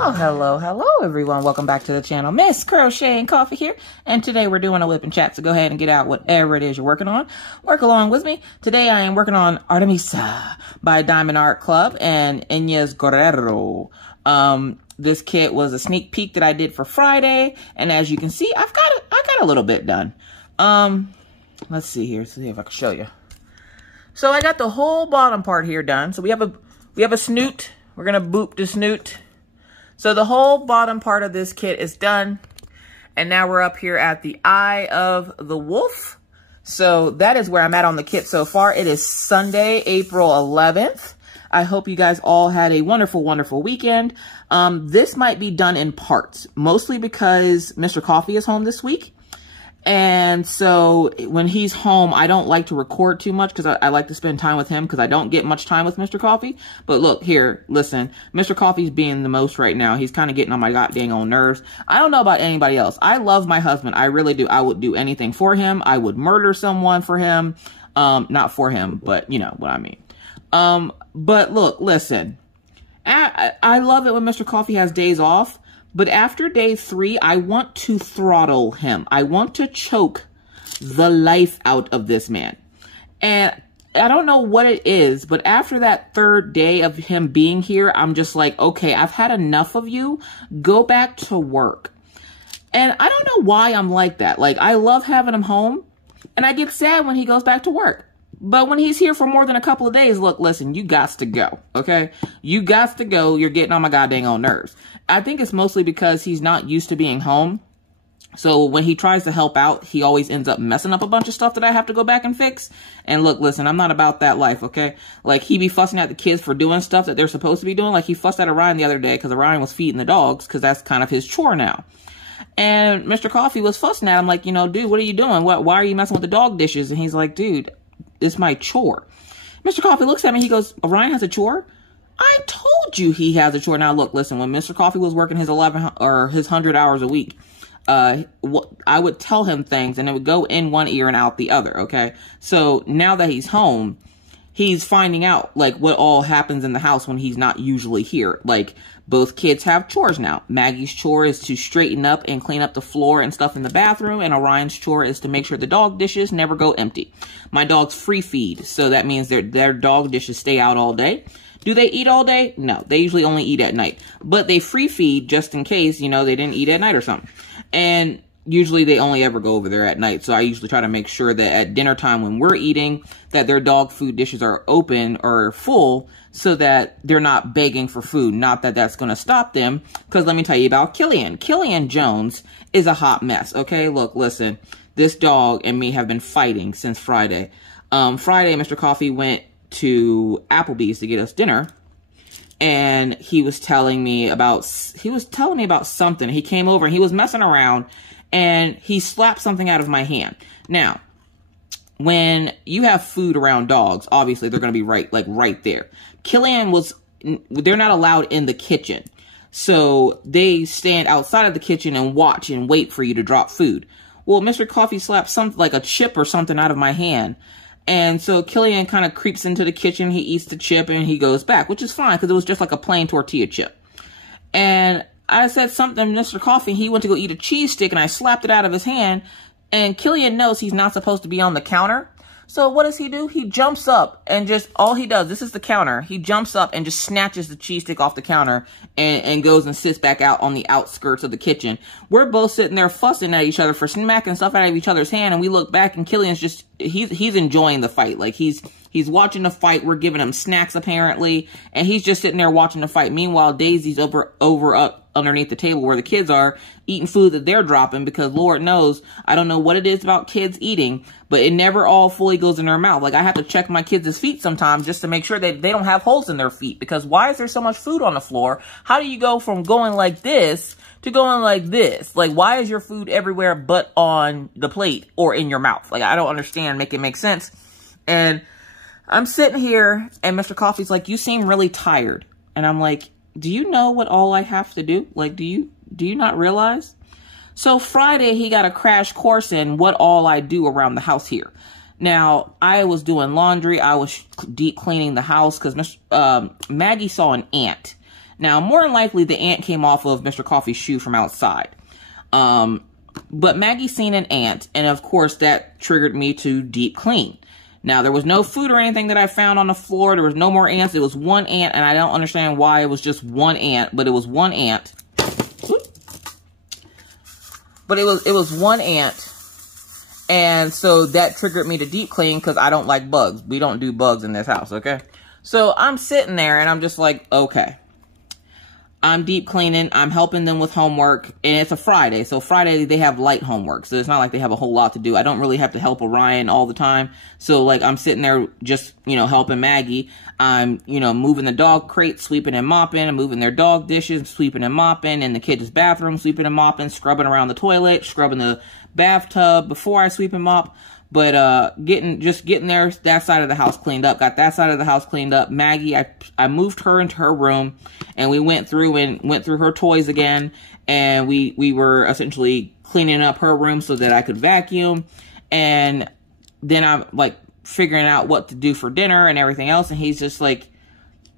Oh, hello everyone. Welcome back to the channel. Miss Crocheting Coffee here. And today we're doing a whip and chat. So go ahead and get out whatever it is you're working on. Work along with me. Today I am working on Artemisa by Diamond Art Club and Inez Guerrero. This kit was a sneak peek that I did for Friday. And as you can see, I got a little bit done. Let's see here. See if I can show you. So I got the whole bottom part here done. So we have a snoot. We're going to boop the snoot. So the whole bottom part of this kit is done. And now we're up here at the eye of the wolf. So that is where I'm at on the kit so far. It is Sunday, April 11th. I hope you guys all had a wonderful, wonderful weekend. This might be done in parts, mostly because Mr. Coffee is home this week. And so when he's home, I don't like to record too much because I like to spend time with him because I don't get much time with Mr. Coffee. But look here, listen, Mr. Coffee's being the most right now. He's kind of getting on my goddamn own nerves. I don't know about anybody else. I love my husband. I really do. I would do anything for him. I would murder someone for him. Not for him, but you know what I mean. But look, listen, I love it when Mr. Coffee has days off. But after day 3, I want to throttle him. I want to choke the life out of this man. And I don't know what it is, but after that 3rd day of him being here, I'm just like, okay, I've had enough of you. Go back to work. And I don't know why I'm like that. Like, I love having him home, and I get sad when he goes back to work. But when he's here for more than a couple of days, look, listen, you gots to go, okay? You gots to go. You're getting on my goddamn own nerves. I think it's mostly because he's not used to being home. So when he tries to help out, he always ends up messing up a bunch of stuff that I have to go back and fix. And look, listen, I'm not about that life, okay? Like, he be fussing at the kids for doing stuff that they're supposed to be doing. Like, he fussed at Orion the other day because Orion was feeding the dogs because that's kind of his chore now. And Mr. Coffee was fussing at him like, you know, dude, what are you doing? Why are you messing with the dog dishes? And he's like, dude, it's my chore. Mr. Coffee looks at me. He goes, Orion has a chore? I told you he has a chore. Now, look, listen, when Mr. Coffee was working his 11 or his 100 hours a week, I would tell him things and it would go in one ear and out the other. Okay. So now that he's home, he's finding out like what all happens in the house when he's not usually here. Like, both kids have chores now. Maggie's chore is to straighten up and clean up the floor and stuff in the bathroom. And Orion's chore is to make sure the dog dishes never go empty. My dogs free feed. So that means their dog dishes stay out all day. Do they eat all day? No, they usually only eat at night. But they free feed just in case, you know, they didn't eat at night or something. And usually they only ever go over there at night. So I usually try to make sure that at dinner time when we're eating, that their dog food dishes are open or full so that they're not begging for food. Not that that's going to stop them. Because let me tell you about Killian. Killian Jones is a hot mess. Okay, look, listen. This dog and me have been fighting since Friday. Friday, Mr. Coffee went to Applebee's to get us dinner. And he was telling me about something. He came over and he was messing around and he slapped something out of my hand. Now, when you have food around dogs, obviously they're going to be right there. Killian they're not allowed in the kitchen. So they stand outside of the kitchen and watch and wait for you to drop food. Well, Mr. Coffee slapped something like a chip or something out of my hand. And so Killian kind of creeps into the kitchen. He eats the chip and he goes back, which is fine because it was just like a plain tortilla chip. And I said something to Mr. Coffee. He went to go eat a cheese stick and I slapped it out of his hand. And Killian knows he's not supposed to be on the counter. So what does he do? He jumps up and all he does, this is the counter. He jumps up and just snatches the cheese stick off the counter and goes and sits back out on the outskirts of the kitchen. We're both sitting there fussing at each other for smacking stuff out of each other's hand. And we look back and Killian's just, he's enjoying the fight. Like he's watching the fight. We're giving him snacks apparently. And he's just sitting there watching the fight. Meanwhile, Daisy's up underneath the table where the kids are eating food that they're dropping because Lord knows, I don't know what it is about kids eating, but it never all fully goes in their mouth. Like I have to check my kids' feet sometimes just to make sure that they don't have holes in their feet because why is there so much food on the floor? How do you go from going like this to going like this? Like why is your food everywhere but on the plate or in your mouth? Like I don't understand, make it make sense. And I'm sitting here and Mr. Coffee's like, you seem really tired. And I'm like, do you know what all I have to do? Like, do you not realize? So Friday, he got a crash course in what all I do around the house here. Now, I was doing laundry. I was deep cleaning the house because Maggie saw an ant. Now, more than likely, the ant came off of Mr. Coffee's shoe from outside. But Maggie seen an ant, and of course, that triggered me to deep clean. Now, there was no food or anything that I found on the floor. There was no more ants. It was one ant, and I don't understand why it was just one ant, but it was one ant. But it was one ant, and so that triggered me to deep clean because I don't like bugs. We don't do bugs in this house, okay? So I'm sitting there, and I'm just like, okay. I'm deep cleaning. I'm helping them with homework, and it's a Friday. So Friday, they have light homework. So it's not like they have a whole lot to do. I don't really have to help Orion all the time. So, like, I'm sitting there just, you know, helping Maggie. I'm, you know, moving the dog crate, sweeping and mopping. I'm moving their dog dishes, sweeping and mopping. In the kids' bathroom, sweeping and mopping. Scrubbing around the toilet, scrubbing the bathtub before I sweep and mop. But getting there, that side of the house cleaned up. Got that side of the house cleaned up. Maggie, I moved her into her room, and we went through her toys again, and we were essentially cleaning up her room so that I could vacuum. And then I'm like figuring out what to do for dinner and everything else, and he's just like,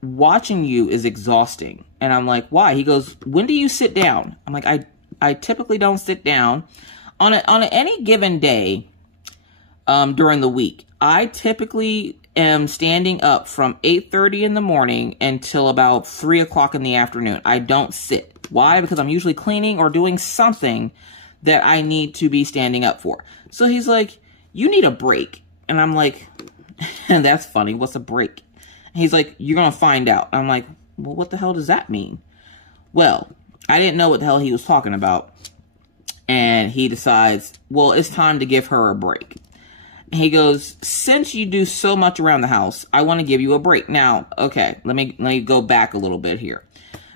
watching you is exhausting. And I'm like, why? He goes, when do you sit down? I'm like, I typically don't sit down on any given day. During the week, I typically am standing up from 8:30 in the morning until about 3 o'clock in the afternoon. I don't sit. Why? Because I'm usually cleaning or doing something that I need to be standing up for. So he's like, you need a break. And I'm like, that's funny. What's a break? And he's like, you're going to find out. I'm like, well, what the hell does that mean? Well, I didn't know what the hell he was talking about. And he decides, well, it's time to give her a break. He goes, since you do so much around the house, I want to give you a break. Now, okay, let me go back a little bit here.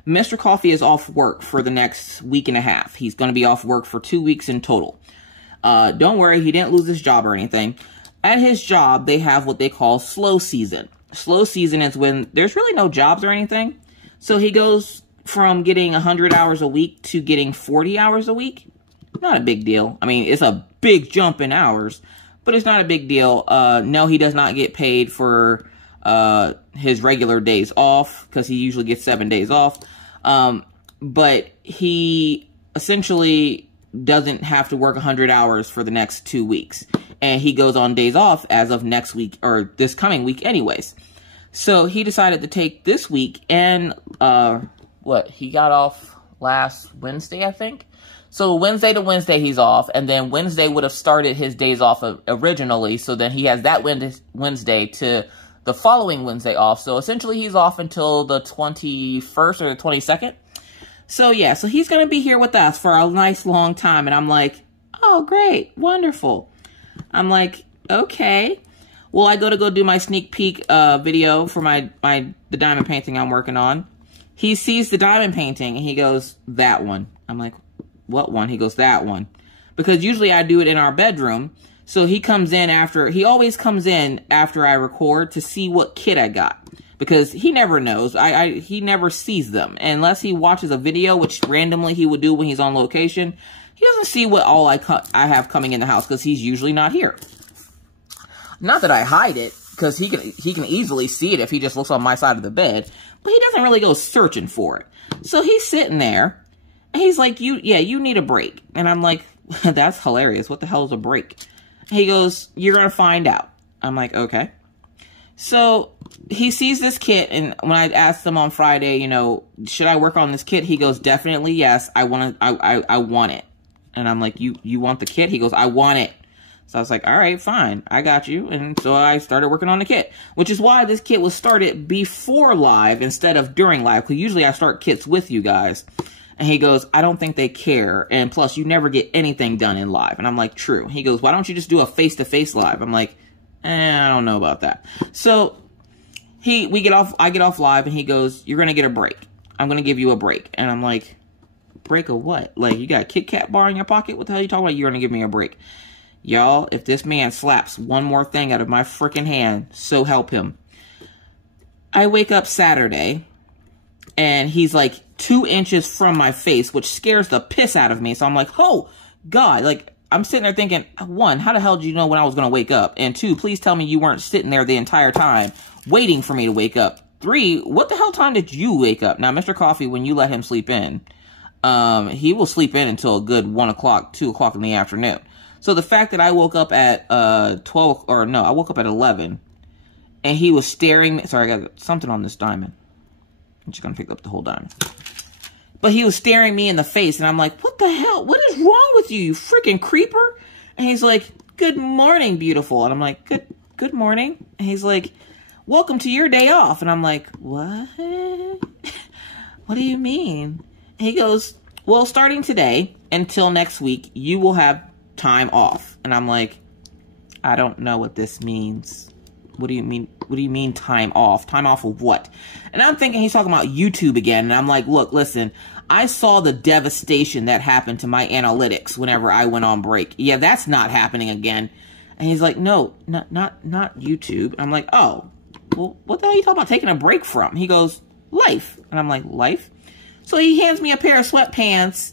Mr. Coffee is off work for the next week and a half. He's going to be off work for 2 weeks in total. Don't worry, he didn't lose his job or anything. At his job, they have what they call slow season. Slow season is when there's really no jobs or anything. So he goes from getting 100 hours a week to getting 40 hours a week. Not a big deal. I mean, it's a big jump in hours. But it's not a big deal. No, he does not get paid for his regular days off because he usually gets 7 days off. But he essentially doesn't have to work 100 hours for the next 2 weeks. And he goes on days off as of next week or this coming week anyways. So he decided to take this week and he got off last Wednesday, I think. So Wednesday to Wednesday he's off, and then Wednesday would have started his days off originally, so then he has that Wednesday to the following Wednesday off. So essentially he's off until the 21st or the 22nd. So yeah, so he's going to be here with us for a nice long time, and I'm like, oh great, wonderful. I'm like, okay. Well, I go do my sneak peek video for the diamond painting I'm working on. He sees the diamond painting, and he goes, that one. I'm like, what one? He goes, that one. Because usually I do it in our bedroom. So he always comes in after I record to see what kit I got. Because he never knows. He never sees them. Unless he watches a video, which randomly he would do when he's on location. He doesn't see what all I have coming in the house because he's usually not here. Not that I hide it, because he can easily see it if he just looks on my side of the bed. But he doesn't really go searching for it. So he's sitting there. He's like, you need a break. And I'm like, that's hilarious. What the hell is a break? He goes, you're going to find out. I'm like, okay. So he sees this kit. And when I asked him on Friday, you know, should I work on this kit? He goes, definitely yes. I want it. And I'm like, you want the kit? He goes, I want it. So I was like, all right, fine. I got you. And so I started working on the kit, which is why this kit was started before live instead of during live. Because usually I start kits with you guys. And he goes, I don't think they care. And plus, you never get anything done in live. And I'm like, true. He goes, why don't you just do a face-to-face live? I'm like, I don't know about that. So I get off live, and he goes, you're going to get a break. I'm going to give you a break. And I'm like, break of what? Like, you got a Kit Kat bar in your pocket? What the hell are you talking about? You're going to give me a break. Y'all, if this man slaps one more thing out of my freaking hand, so help him. I wake up Saturday, and he's like 2 inches from my face, which scares the piss out of me. So I'm like, oh, God. Like, I'm sitting there thinking, 1, how the hell did you know when I was going to wake up? And 2, please tell me you weren't sitting there the entire time waiting for me to wake up 3, what the hell time did you wake up? Now, Mr. Coffee, when you let him sleep in, he will sleep in until a good 1 o'clock, 2 o'clock in the afternoon. So the fact that I woke up at 12, or no, I woke up at 11, and he was staring, sorry, I got something on this diamond. I'm just going to pick up the whole diamond. But he was staring me in the face, and I'm like, what the hell? What is wrong with you, you freaking creeper? And he's like, good morning, beautiful. And I'm like, good morning. And he's like, welcome to your day off. And I'm like, what? What do you mean? And he goes, well, starting today until next week, you will have time off. And I'm like, I don't know what this means. What do you mean? What do you mean time off? Time off of what? And I'm thinking he's talking about YouTube again. And I'm like, look, listen, I saw the devastation that happened to my analytics whenever I went on break. Yeah, that's not happening again. And he's like, no, not YouTube. I'm like, oh, well, what the hell are you talking about taking a break from? He goes, life. And I'm like, life? So he hands me a pair of sweatpants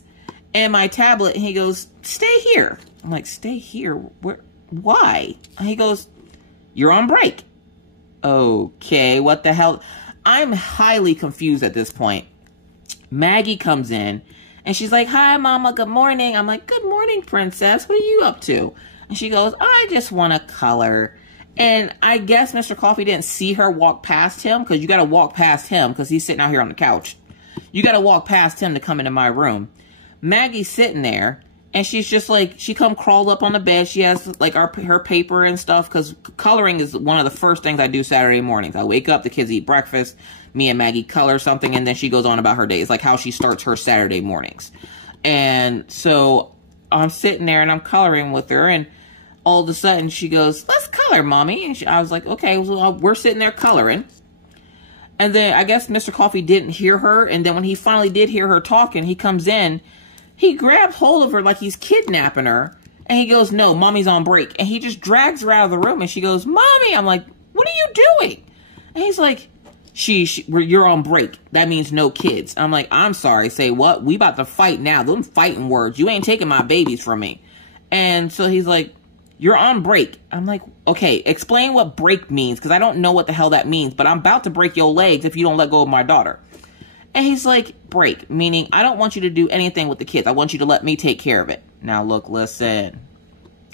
and my tablet, and he goes, stay here. I'm like, stay here? Where? Why? And he goes, you're on break. Okay, what the hell? I'm highly confused at this point. Maggie comes in, and she's like, hi, Mama, good morning. I'm like, good morning, Princess. What are you up to? And she goes, I just want to color. And I guess Mr. Coffee didn't see her walk past him, because you got to walk past him, because he's sitting out here on the couch. You got to walk past him to come into my room. Maggie's sitting there, and she's just like, she come crawled up on the bed. She has like her paper and stuff, because coloring is one of the first things I do Saturday mornings. I wake up, the kids eat breakfast, me and Maggie color something, and then she goes on about her day. It's like how she starts her Saturday mornings. And so I'm sitting there and I'm coloring with her, and all of a sudden she goes, let's color, Mommy. And I was like, okay, well, we're sitting there coloring. And then I guess Mr. Coffee didn't hear her. And then when he finally did hear her talking, he comes in, he grabs hold of her like he's kidnapping her. And he goes, no, Mommy's on break. And he just drags her out of the room, and she goes, Mommy. I'm like, what are you doing? And he's like, you're on break. That means no kids. I'm like, I'm sorry. Say what? We about to fight now. Them fighting words. You ain't taking my babies from me. And so he's like, you're on break. I'm like, okay, explain what break means, because I don't know what the hell that means, but I'm about to break your legs if you don't let go of my daughter. And he's like, break, meaning I don't want you to do anything with the kids. I want you to let me take care of it. Now, look, listen.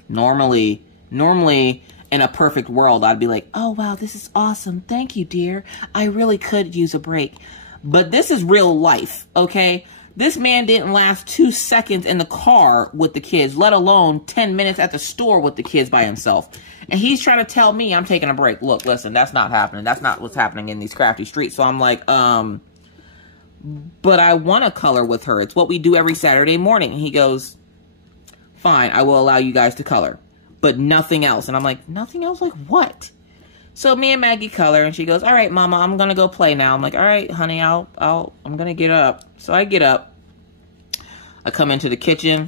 Normally, in a perfect world, I'd be like, oh, wow, this is awesome. Thank you, dear. I really could use a break. But this is real life, okay? This man didn't last 2 seconds in the car with the kids, let alone 10 minutes at the store with the kids by himself. And he's trying to tell me I'm taking a break. Look, listen, that's not happening. That's not what's happening in these crafty streets. So I'm like, but I want to color with her. It's what we do every Saturday morning. And he goes, fine, I will allow you guys to color, but nothing else. And I'm like, nothing else? Like what? So me and Maggie color, and she goes, all right, Mama, I'm going to go play now. I'm like, all right, honey, I'm going to get up. So I get up. I come into the kitchen.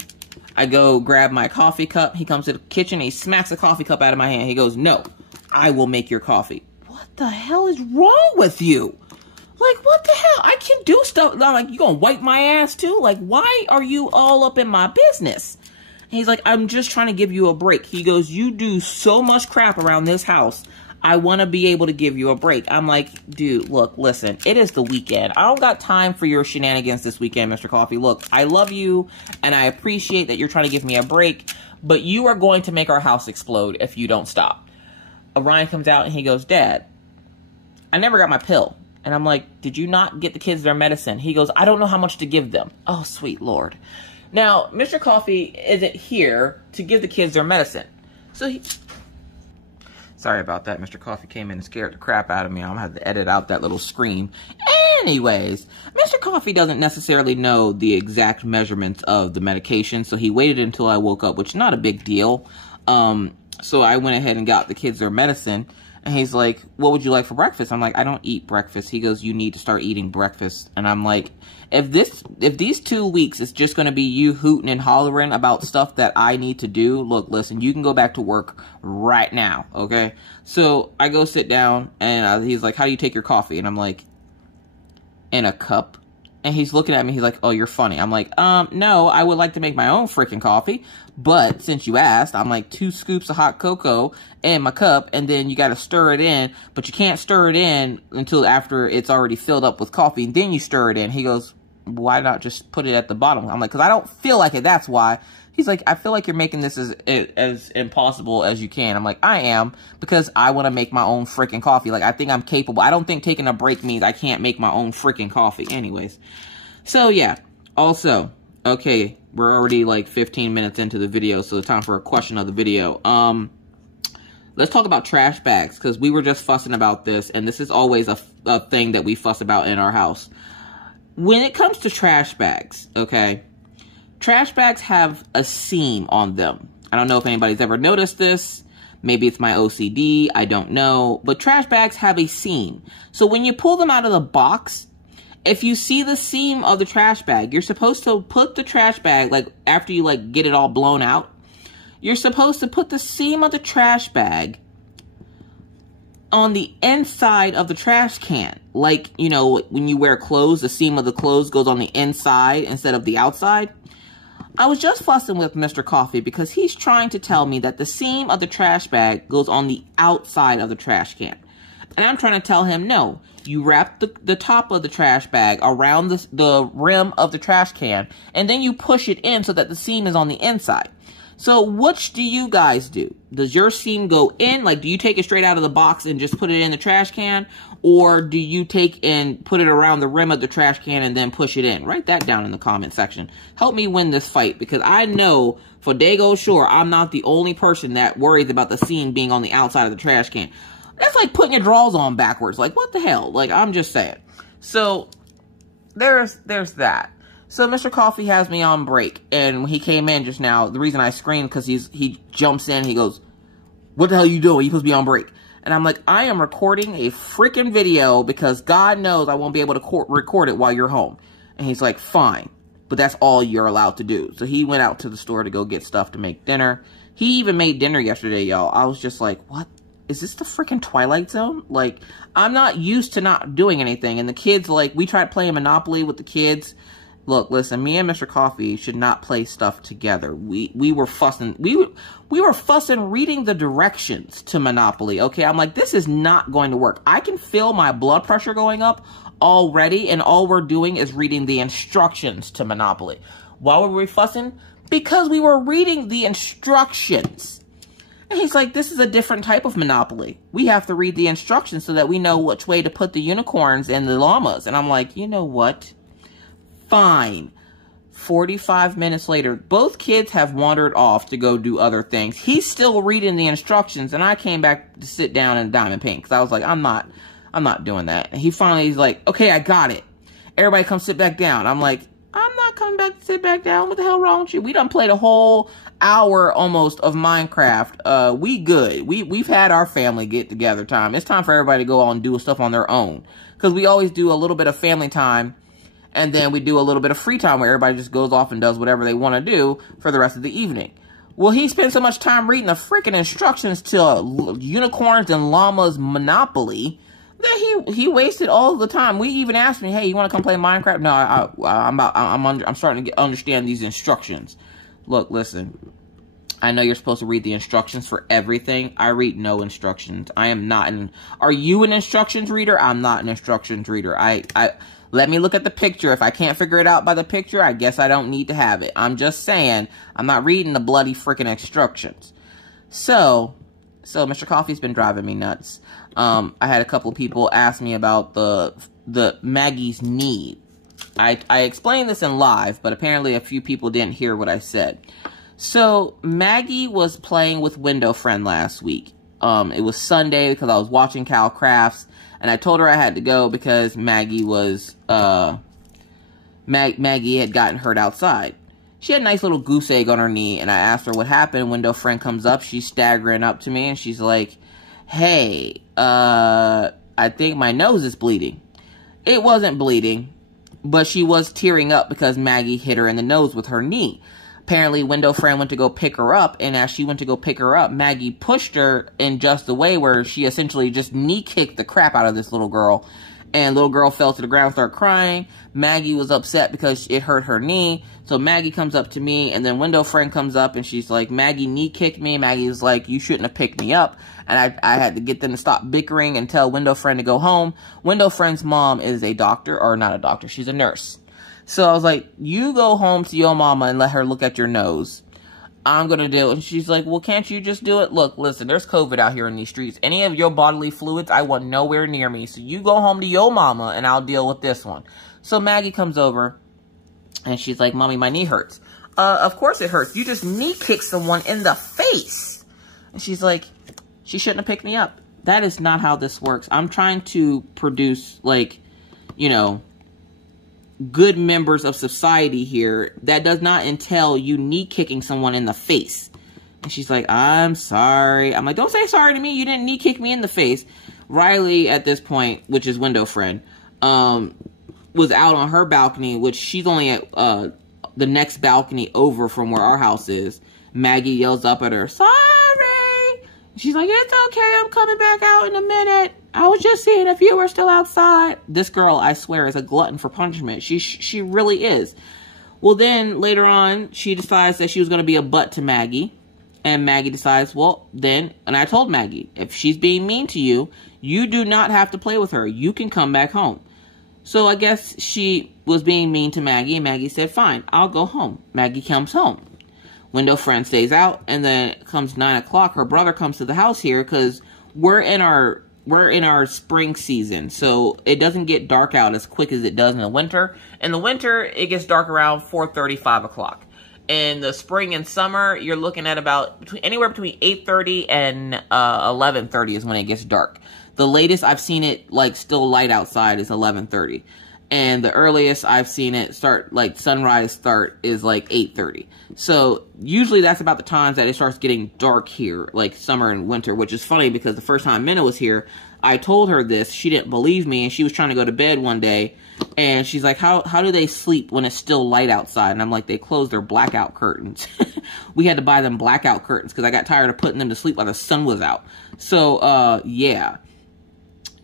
I go grab my coffee cup. He comes to the kitchen, and he smacks the coffee cup out of my hand. He goes, no, I will make your coffee. What the hell is wrong with you? Like, what the hell? I can do stuff. I'm like, you going to wipe my ass too? Like, why are you all up in my business? And he's like, I'm just trying to give you a break. He goes, you do so much crap around this house. I want to be able to give you a break. I'm like, dude, look, listen, it is the weekend. I don't got time for your shenanigans this weekend, Mr. Coffee. Look, I love you, and I appreciate that you're trying to give me a break, but you are going to make our house explode if you don't stop. Orion comes out, and he goes, Dad, I never got my pill. And I'm like, did you not get the kids their medicine? He goes, I don't know how much to give them. Oh, sweet Lord. Now, Mr. Coffee isn't here to give the kids their medicine. So sorry about that. Mr. Coffee came in and scared the crap out of me. I'm going to have to edit out that little scream. Anyways, Mr. Coffee doesn't necessarily know the exact measurements of the medication, so he waited until I woke up, which is not a big deal. So I went ahead and got the kids their medicine, and he's like, what would you like for breakfast? I'm like, I don't eat breakfast. He goes, you need to start eating breakfast. And I'm like, if these 2 weeks is just going to be you hooting and hollering about stuff that I need to do, look, listen, you can go back to work right now, okay? So I go sit down, and he's like, how do you take your coffee? And I'm like, in a cup. And he's looking at me. He's like, oh, you're funny. I'm like, no, I would like to make my own freaking coffee. But since you asked, I'm like 2 scoops of hot cocoa in my cup. And then you got to stir it in. But you can't stir it in until after it's already filled up with coffee. And then you stir it in. He goes, why not just put it at the bottom? I'm like, because I don't feel like it. That's why. He's like, I feel like you're making this as impossible as you can. I'm like, I am, because I want to make my own freaking coffee. Like, I think I'm capable. I don't think taking a break means I can't make my own freaking coffee. Anyways. So, yeah. Also, okay, we're already like 15 minutes into the video, so it's time for a question of the video. Let's talk about trash bags, because we were just fussing about this, and this is always a thing that we fuss about in our house. When it comes to trash bags, okay, trash bags have a seam on them. I don't know if anybody's ever noticed this. Maybe it's my OCD. I don't know. But trash bags have a seam. So when you pull them out of the box, if you see the seam of the trash bag, you're supposed to put the trash bag, like after you like get it all blown out, you're supposed to put the seam of the trash bag on the inside of the trash can. Like, you know, when you wear clothes, the seam of the clothes goes on the inside instead of the outside. I was just fussing with Mr. Coffee because he's trying to tell me that the seam of the trash bag goes on the outside of the trash can. And I'm trying to tell him, no, you wrap the top of the trash bag around the rim of the trash can, and then you push it in so that the seam is on the inside. So which do you guys do? Does your seam go in? Like, do you take it straight out of the box and just put it in the trash can? Or do you take and put it around the rim of the trash can and then push it in? Write that down in the comment section. Help me win this fight, because I know for dago sure I'm not the only person that worries about the seam being on the outside of the trash can. That's like putting your drawers on backwards. Like, what the hell? Like, I'm just saying. So, there's that. So, Mr. Coffee has me on break. And when he came in just now, the reason I screamed, because he jumps in, he goes, what the hell are you doing? You're supposed to be on break. And I'm like, I am recording a freaking video because God knows I won't be able to record it while you're home. And he's like, fine. But that's all you're allowed to do. So, he went out to the store to go get stuff to make dinner. He even made dinner yesterday, y'all. I was just like, what? Is this the freaking Twilight Zone? Like, I'm not used to not doing anything. And the kids, like, we tried playing Monopoly with the kids. Look, listen, me and Mr. Coffee should not play stuff together. We were fussing. We were fussing reading the directions to Monopoly, okay? I'm like, this is not going to work. I can feel my blood pressure going up already, and all we're doing is reading the instructions to Monopoly. Why were we fussing? Because we were reading the instructions. And he's like, this is a different type of Monopoly. We have to read the instructions so that we know which way to put the unicorns and the llamas. And I'm like, you know what? Fine. 45 minutes later, both kids have wandered off to go do other things. He's still reading the instructions, and I came back to sit down in diamond paint because I was like, I'm not doing that. And he's like, okay, I got it. Everybody come sit back down. I'm like, I'm not coming back to sit back down. What the hell wrong with you? We done played a whole hour almost of Minecraft. We good. We've had our family get together time. It's time for everybody to go on and do stuff on their own. Because we always do a little bit of family time, and then we do a little bit of free time where everybody just goes off and does whatever they want to do for the rest of the evening. Well, he spent so much time reading the freaking instructions to Unicorns and Llamas Monopoly that he wasted all the time. We even asked me, hey, you want to come play Minecraft? No, I'm starting to understand these instructions. Look, listen. I know you're supposed to read the instructions for everything. I read no instructions. I am not are you an instructions reader? I'm not an instructions reader. Let me look at the picture. If I can't figure it out by the picture, I guess I don't need to have it. I'm just saying, I'm not reading the bloody freaking instructions. So Mr. Coffee's been driving me nuts. I had a couple people ask me about the Maggie's knee. I explained this in live, but apparently a few people didn't hear what I said. So, Maggie was playing with Window Friend last week. It was Sunday because I was watching Cal Crafts, and I told her I had to go because Maggie was, Maggie had gotten hurt outside. She had a nice little goose egg on her knee, and I asked her what happened. Window Friend comes up, she's staggering up to me, and she's like, hey, I think my nose is bleeding. It wasn't bleeding, but she was tearing up because Maggie hit her in the nose with her knee. Apparently, Window Friend went to go pick her up, and as she went to go pick her up, Maggie pushed her in just a way where she essentially just knee-kicked the crap out of this little girl. And little girl fell to the ground, started crying. Maggie was upset because it hurt her knee. So Maggie comes up to me, and then window friend comes up, and she's like, Maggie knee kicked me. Maggie's like, you shouldn't have picked me up. And I had to get them to stop bickering and tell window friend to go home. Window friend's mom is a doctor, or not a doctor, she's a nurse. So I was like, you go home to your mama and let her look at your nose. I'm going to do it. And she's like, well, can't you just do it? Look, listen, there's COVID out here in these streets. Any of your bodily fluids, I want nowhere near me. So you go home to your mama and I'll deal with this one. So Maggie comes over and she's like, Mommy, my knee hurts. Of course it hurts. You just knee kicked someone in the face. And she's like, she shouldn't have picked me up. That is not how this works. I'm trying to produce, like, you know, good members of society here. That does not entail you knee kicking someone in the face. And she's like, I'm sorry. I'm like, don't say sorry to me. You didn't knee kick me in the face. Riley, at this point, which is window friend, was out on her balcony, which she's only at the next balcony over from where our house is. Maggie yells up at her, sorry. She's like, it's okay. I'm coming back out in a minute. I was just seeing if you were still outside. This girl, I swear, is a glutton for punishment. She really is. Well, then, later on, she decides that she was going to be a butt to Maggie. And Maggie decides, well, then, and I told Maggie, if she's being mean to you, you do not have to play with her. You can come back home. So I guess she was being mean to Maggie, and Maggie said, fine, I'll go home. Maggie comes home. Window friend stays out, and then it comes 9 o'clock. Her brother comes to the house here because we're in our spring season, so it doesn't get dark out as quick as it does in the winter. In the winter, it gets dark around 4:30, 5 o'clock. In the spring and summer, you're looking at about anywhere between 8:30 and 11:30 is when it gets dark. The latest I've seen it, like, still light outside is 11:30. And the earliest I've seen it start, like, sunrise start is, like, 8:30. So, usually that's about the times that it starts getting dark here, like, summer and winter, which is funny because the first time Minna was here, I told her this. She didn't believe me, and she was trying to go to bed one day, and she's like, how do they sleep when it's still light outside? And I'm like, they close their blackout curtains. We had to buy them blackout curtains because I got tired of putting them to sleep while the sun was out. So, yeah.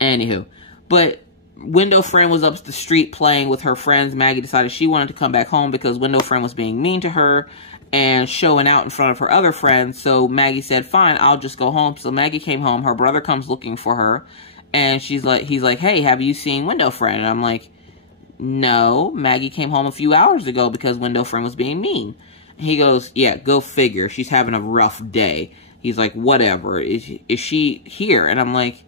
Anywho. But window friend was up the street playing with her friends. Maggie decided she wanted to come back home because window friend was being mean to her and showing out in front of her other friends. So Maggie said, fine, I'll just go home. So Maggie came home. Her brother comes looking for her. And he's like, hey, have you seen window friend? And I'm like, no, Maggie came home a few hours ago because window friend was being mean. And he goes, yeah, go figure. She's having a rough day. He's like, whatever. Is she here? And I'm like,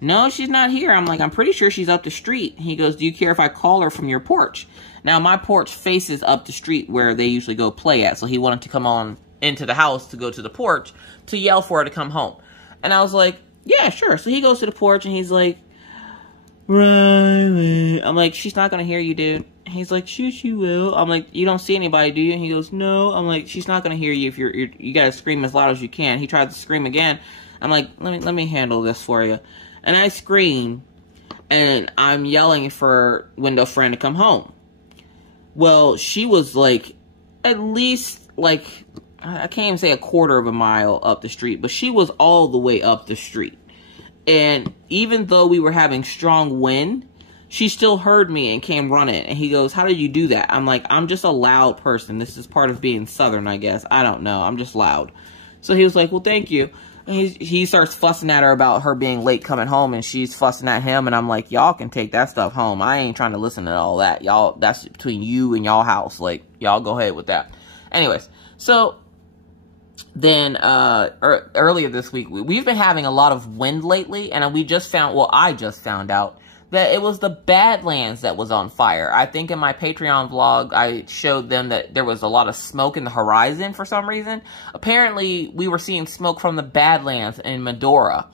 no, she's not here. I'm like, I'm pretty sure she's up the street. He goes, do you care if I call her from your porch? Now, my porch faces up the street where they usually go play at. So he wanted to come on into the house to go to the porch to yell for her to come home. And I was like, yeah, sure. So he goes to the porch and he's like, Riley. I'm like, she's not going to hear you, dude. And he's like, sure she will. I'm like, you don't see anybody, do you? And he goes, no. I'm like, she's not going to hear you if you got to scream as loud as you can. He tried to scream again. I'm like, let me handle this for you. And I scream, and I'm yelling for window friend to come home. Well, she was like, at least, like, I can't even say a quarter of a mile up the street, but she was all the way up the street. And even though we were having strong wind, she still heard me and came running. And he goes, how did you do that? I'm like, I'm just a loud person. This is part of being Southern, I guess. I don't know. I'm just loud. So he was like, well, thank you. He starts fussing at her about her being late coming home, and she's fussing at him, and I'm like, y'all can take that stuff home. I ain't trying to listen to all that. Y'all, that's between you and y'all house. Like, y'all go ahead with that. Anyways, so then earlier this week, we've been having a lot of wind lately, and we just found, well, I just found out that it was the Badlands that was on fire. I think in my Patreon vlog, I showed them that there was a lot of smoke in the horizon for some reason. Apparently, we were seeing smoke from the Badlands in Medora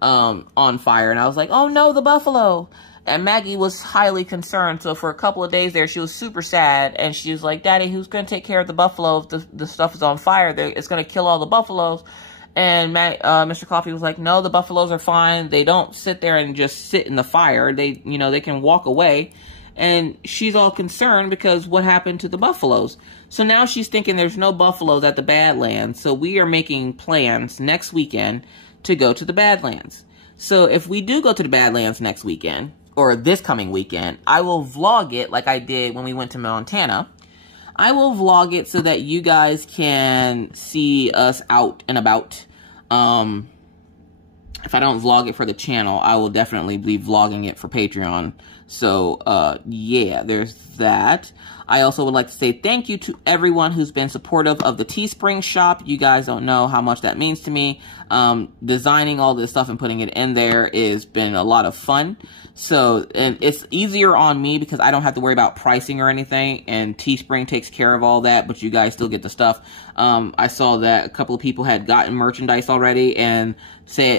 on fire. And I was like, oh no, the buffalo. And Maggie was highly concerned. So for a couple of days there, she was super sad. And she was like, Daddy, who's going to take care of the buffalo if the stuff is on fire? It's going to kill all the buffaloes. And Mr. Coffee was like, no, the buffaloes are fine. They don't sit there and just sit in the fire. They, you know, they can walk away. And she's all concerned because what happened to the buffaloes? So now she's thinking there's no buffaloes at the Badlands. So we are making plans next weekend to go to the Badlands. So if we do go to the Badlands next weekend, or this coming weekend, I will vlog it like I did when we went to Montana. I will vlog it so that you guys can see us out and about. If I don't vlog it for the channel, I will definitely be vlogging it for Patreon. So, yeah, there's that. I also would like to say thank you to everyone who's been supportive of the Teespring shop. You guys don't know how much that means to me. Designing all this stuff and putting it in there has been a lot of fun. So, and it's easier on me because I don't have to worry about pricing or anything, and Teespring takes care of all that, but you guys still get the stuff. I saw that a couple of people had gotten merchandise already and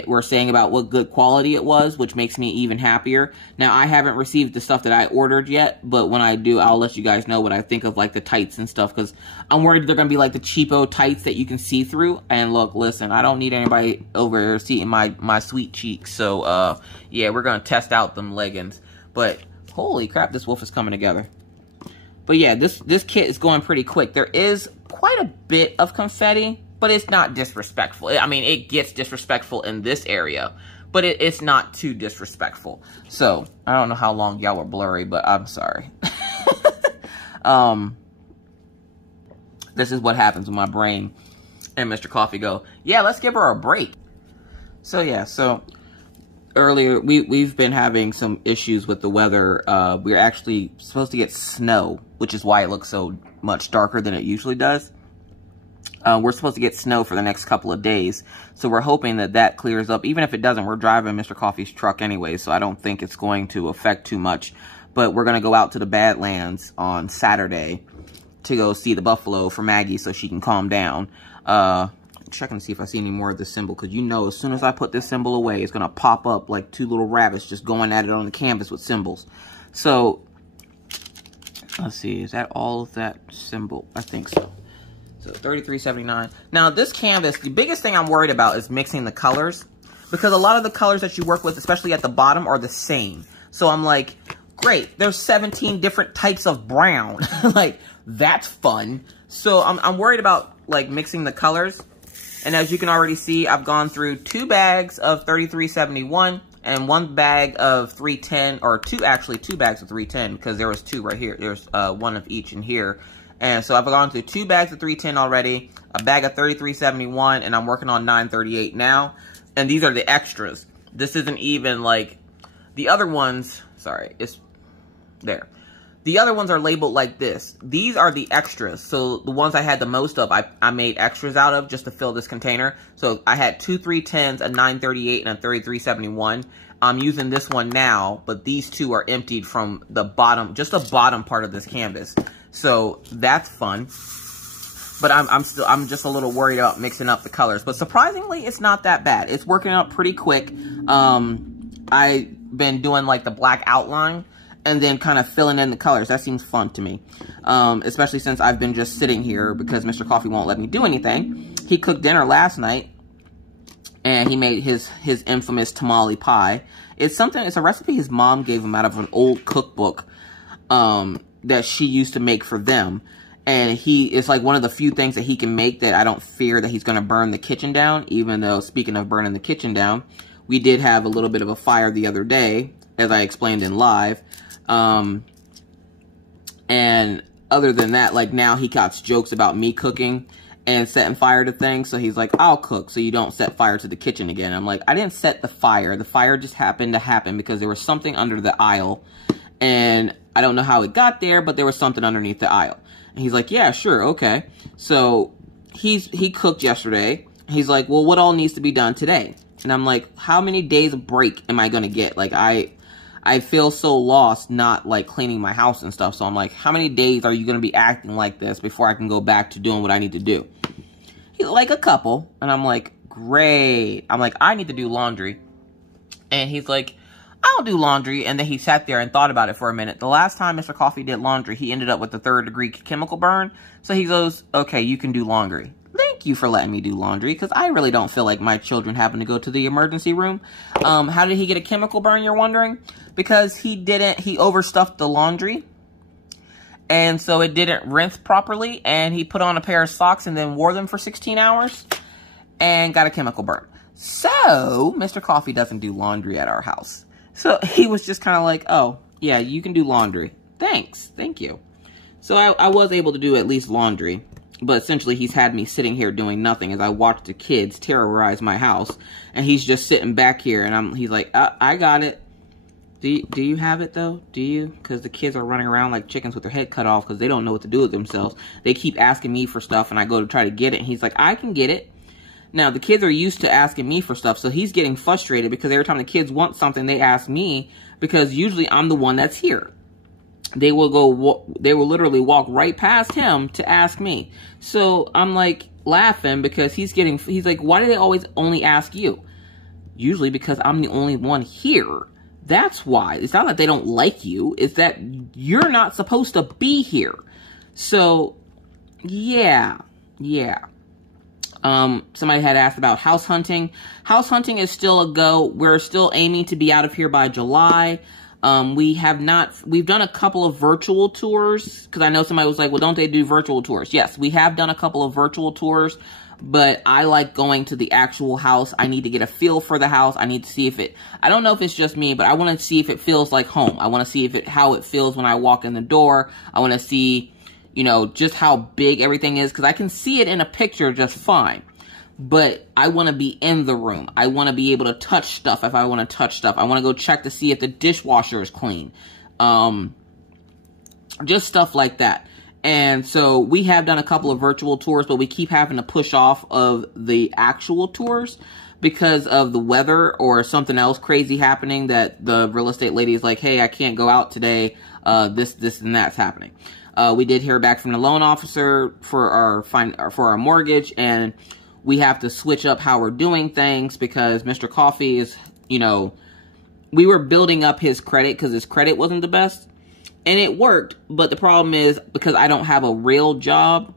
were saying about what good quality it was, which makes me even happier. Now, I haven't received the stuff that I ordered yet, but when I do, I'll let you guys know what I think of, like, the tights and stuff, because I'm worried they're going to be like the cheapo tights that you can see through. And look, listen, I don't need anybody over here seeing my sweet cheeks. So, yeah, we're going to test out them leggings. But holy crap, this wolf is coming together. But yeah, this kit is going pretty quick. There is quite a bit of confetti, but it's not disrespectful. I mean, it gets disrespectful in this area, but it's not too disrespectful. So, I don't know how long y'all were blurry, but I'm sorry. This is what happens when my brain and Mr. Coffee go, yeah, let's give her a break. So, yeah, so earlier, we've been having some issues with the weather. We're actually supposed to get snow, which is why it looks so much darker than it usually does. We're supposed to get snow for the next couple of days, so we're hoping that that clears up. Even if it doesn't, we're driving Mr. Coffee's truck anyway, so I don't think it's going to affect too much. But we're going to go out to the Badlands on Saturday to go see the buffalo for Maggie so she can calm down. Checking to see if I see any more of this symbol, because you know as soon as I put this symbol away, it's going to pop up like two little rabbits just going at it on the canvas with symbols. So, let's see, is that all of that symbol? I think so. So, $33.79. Now, this canvas, the biggest thing I'm worried about is mixing the colors, because a lot of the colors that you work with, especially at the bottom, are the same. So, I'm like, great, there's 17 different types of brown. Like, that's fun. So, I'm worried about, like, mixing the colors. And as you can already see, I've gone through 2 bags of $33.71 and 1 bag of $3.10, or two bags of $3.10, because there was 2 right here. There's one of each in here. And so I've gone through 2 bags of $3.10 already, a bag of $33.71, and I'm working on $9.38 now. And these are the extras. This isn't even like the other ones. Sorry, it's there. The other ones are labeled like this. These are the extras. So the ones I had the most of, I made extras out of just to fill this container. So I had 2 $3.10s, a $9.38, and a $33.71. I'm using this one now, but these 2 are emptied from the bottom, just the bottom part of this canvas. So that's fun. But I'm just a little worried about mixing up the colors. But surprisingly, it's not that bad. It's working out pretty quick. I've been doing like the black outline and then kind of filling in the colors. That seems fun to me. Especially since I've been just sitting here because Mr. Coffee won't let me do anything. He cooked dinner last night, and he made his infamous tamale pie. It's a recipe his mom gave him out of an old cookbook that she used to make for them. And it's like one of the few things that he can make that I don't fear that he's going to burn the kitchen down. Even though, speaking of burning the kitchen down, we did have a little bit of a fire the other day, as I explained in live. And other than that, like, now he got jokes about me cooking and setting fire to things. So he's like, I'll cook so you don't set fire to the kitchen again. I'm like, I didn't set the fire. The fire just happened to happen because there was something under the aisle. And I don't know how it got there, but there was something underneath the aisle. And he's like, yeah, sure, okay. So he cooked yesterday. He's like, well, what all needs to be done today? And I'm like, how many days of break am I going to get? Like, I feel so lost not, like, cleaning my house and stuff. So I'm like, how many days are you going to be acting like this before I can go back to doing what I need to do? He's like, a couple. And I'm like, great. I'm like, I need to do laundry. And he's like, I'll do laundry. And then he sat there and thought about it for a minute. The last time Mr. Coffee did laundry, he ended up with a 3rd-degree chemical burn. So he goes, okay, you can do laundry. Thank you for letting me do laundry, because I really don't feel like my children having to go to the emergency room. How did he get a chemical burn, you're wondering? Because he overstuffed the laundry, and so it didn't rinse properly, and he put on a pair of socks and then wore them for 16 hours, and got a chemical burn. So, Mr. Coffee doesn't do laundry at our house. So he was just kind of like, oh, yeah, you can do laundry. Thanks. Thank you. So I was able to do at least laundry. But essentially, he's had me sitting here doing nothing as I watch the kids terrorize my house. And he's just sitting back here. And he's like, I got it. Do you have it, though? Do you? Because the kids are running around like chickens with their head cut off because they don't know what to do with themselves. They keep asking me for stuff, and I go to try to get it. And he's like, I can get it. Now, the kids are used to asking me for stuff, so he's getting frustrated because every time the kids want something, they ask me because usually I'm the one that's here. They will literally walk right past him to ask me. So I'm like laughing because he's like, why do they always only ask you? Usually because I'm the only one here. That's why. It's not that they don't like you. It's that you're not supposed to be here. So, yeah. Somebody had asked about house hunting. House hunting is still a go. We're still aiming to be out of here by July. We've done a couple of virtual tours because I know somebody was like, well, don't they do virtual tours? Yes, we have done a couple of virtual tours, but I like going to the actual house. I need to get a feel for the house. I need to see I don't know if it's just me, but I want to see if it feels like home. I want to see how it feels when I walk in the door. I want to see, just how big everything is because I can see it in a picture just fine. But I want to be in the room. I want to be able to touch stuff if I want to touch stuff. I want to go check to see if the dishwasher is clean. Just stuff like that. And so we have done a couple of virtual tours, but we keep having to push off of the actual tours because of the weather or something else crazy happening that the real estate lady is like, hey, I can't go out today. This, and that's happening. We did hear back from the loan officer for our mortgage, and we have to switch up how we're doing things because Mr. Coffee is, we were building up his credit because his credit wasn't the best. And it worked, but the problem is because I don't have a real job,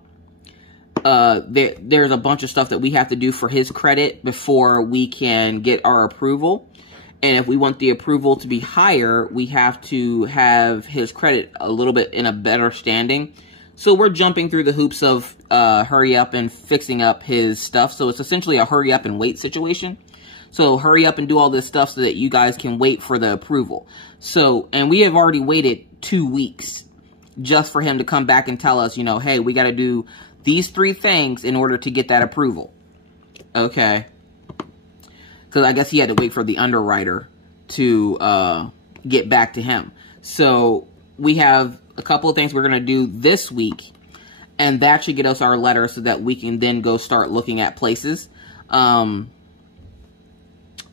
there's a bunch of stuff that we have to do for his credit before we can get our approval. And if we want the approval to be higher, we have to have his credit a little bit in a better standing. So we're jumping through the hoops of hurry up and fixing up his stuff. So it's essentially a hurry up and wait situation. So hurry up and do all this stuff so that you guys can wait for the approval. So, and we have already waited 2 weeks just for him to come back and tell us, hey, we got to do these 3 things in order to get that approval. Okay. Because I guess he had to wait for the underwriter to get back to him. So we have a couple of things we're going to do this week, and that should get us our letter so that we can then go start looking at places.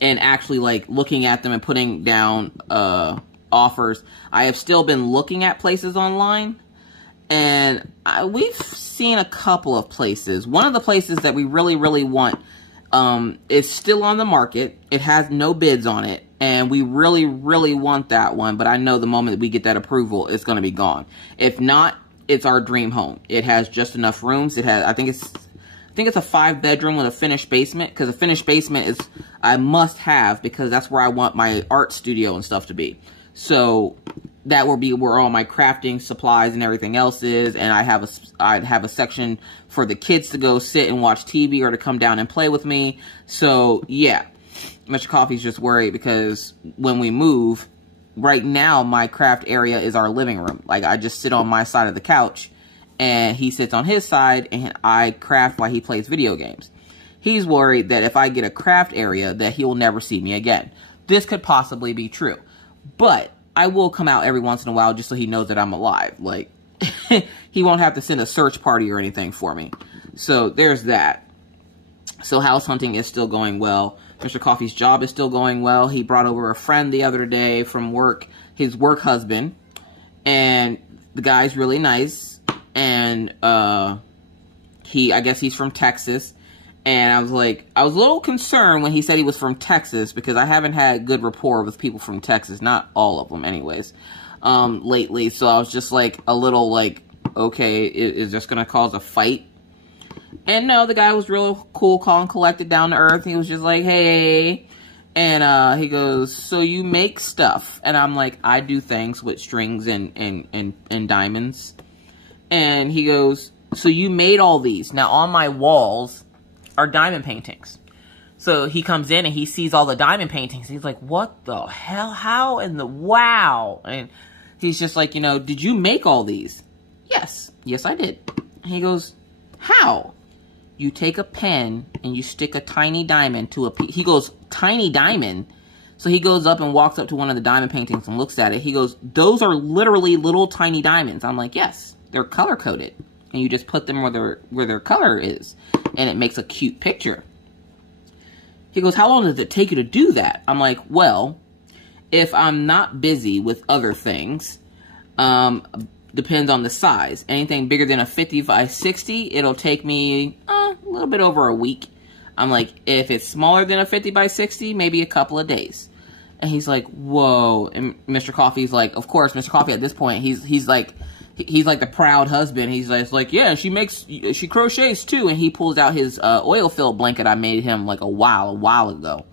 And actually like looking at them and putting down offers. I have still been looking at places online, and we've seen a couple of places. One of the places that we really, really want is still on the market. It has no bids on it, and we really, really want that one. But I know the moment that we get that approval, it's going to be gone. If not, it's our dream home. It has just enough rooms. It has, I think it's a 5-bedroom with a finished basement, because a finished basement is I must have because that's where I want my art studio and stuff to be. So that will be where all my crafting supplies and everything else is, and I'd have a section for the kids to go sit and watch TV or to come down and play with me. So yeah, Mr. Coffee's just worried because when we move, right now my craft area is our living room. Like I just sit on my side of the couch, and he sits on his side, and I craft while he plays video games. He's worried that if I get a craft area, that he will never see me again. This could possibly be true. But I will come out every once in a while just so he knows that I'm alive. Like, he won't have to send a search party or anything for me. So, there's that. So, house hunting is still going well. Mr. Coffee's job is still going well. He brought over a friend the other day from work, his work husband. And the guy's really nice. And, I guess he's from Texas. And I was a little concerned when he said he was from Texas, because I haven't had good rapport with people from Texas. Not all of them anyways, lately. So I was just like, a little like, okay, is this going to cause a fight? And no, the guy was real cool, calm, collected, down to earth. He was just like, hey. And he goes, so you make stuff? And I'm like, I do things with strings and diamonds. And he goes, so you made all these. Now on my walls are diamond paintings. So he comes in and he sees all the diamond paintings. He's like, what the hell? How in the wow? And he's just like, you know, did you make all these? Yes. Yes, I did. And he goes, how? You take a pen and you stick a tiny diamond to a piece. He goes, tiny diamond? So he goes up and walks up to one of the diamond paintings and looks at it. He goes, those are literally little tiny diamonds. I'm like, yes, they're color coded. And you just put them where their color is. And it makes a cute picture. He goes, how long does it take you to do that? I'm like, well, if I'm not busy with other things, depends on the size. Anything bigger than a 50 by 60, it'll take me a little bit over a week. I'm like, if it's smaller than a 50 by 60, maybe a couple of days. And he's like, whoa. And Mr. Coffee's like, of course, Mr. Coffee at this point, he's like the proud husband. He's like, yeah, she crochets too. And he pulls out his oil-filled blanket I made him like a while ago.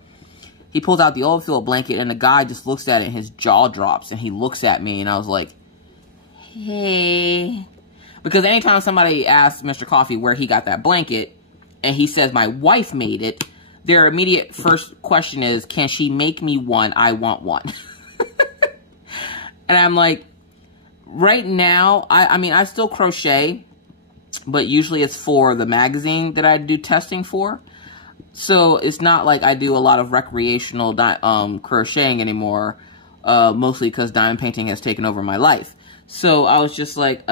He pulls out the oil-filled blanket and the guy just looks at it and his jaw drops and he looks at me and I was like, hey. Because anytime somebody asks Mr. Coffee where he got that blanket and he says my wife made it, their immediate first question is, can she make me one? I want one. And I'm like, right now, I mean, I still crochet, but usually it's for the magazine that I do testing for. So it's not like I do a lot of recreational crocheting anymore, mostly because diamond painting has taken over my life. So I was just like,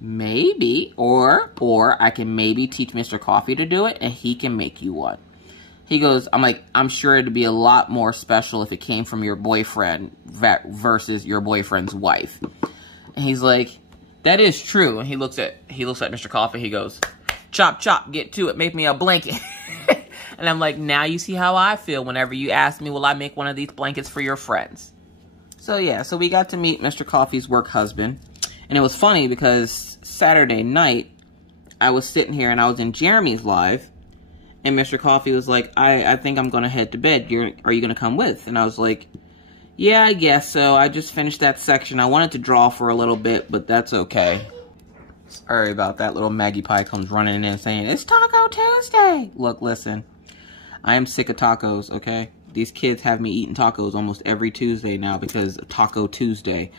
maybe, or I can maybe teach Mr. Coffee to do it and he can make you one. He goes, I'm like, I'm sure it'd be a lot more special if it came from your boyfriend versus your boyfriend's wife. And he's like, that is true. And he looks at Mr. Coffee. He goes, chop, chop, get to it. Make me a blanket. And I'm like, now you see how I feel whenever you ask me, will I make one of these blankets for your friends? So yeah, so we got to meet Mr. Coffee's work husband. And it was funny because Saturday night, I was sitting here and I was in Jeremy's live. And Mr. Coffee was like, I think I'm going to head to bed. Are you going to come with? And I was like, yeah, I guess so. I just finished that section. I wanted to draw for a little bit, but that's okay. Sorry about that. Little Maggie Pie comes running in saying, it's Taco Tuesday. Look, listen. I am sick of tacos, okay? These kids have me eating tacos almost every Tuesday now because of Taco Tuesday.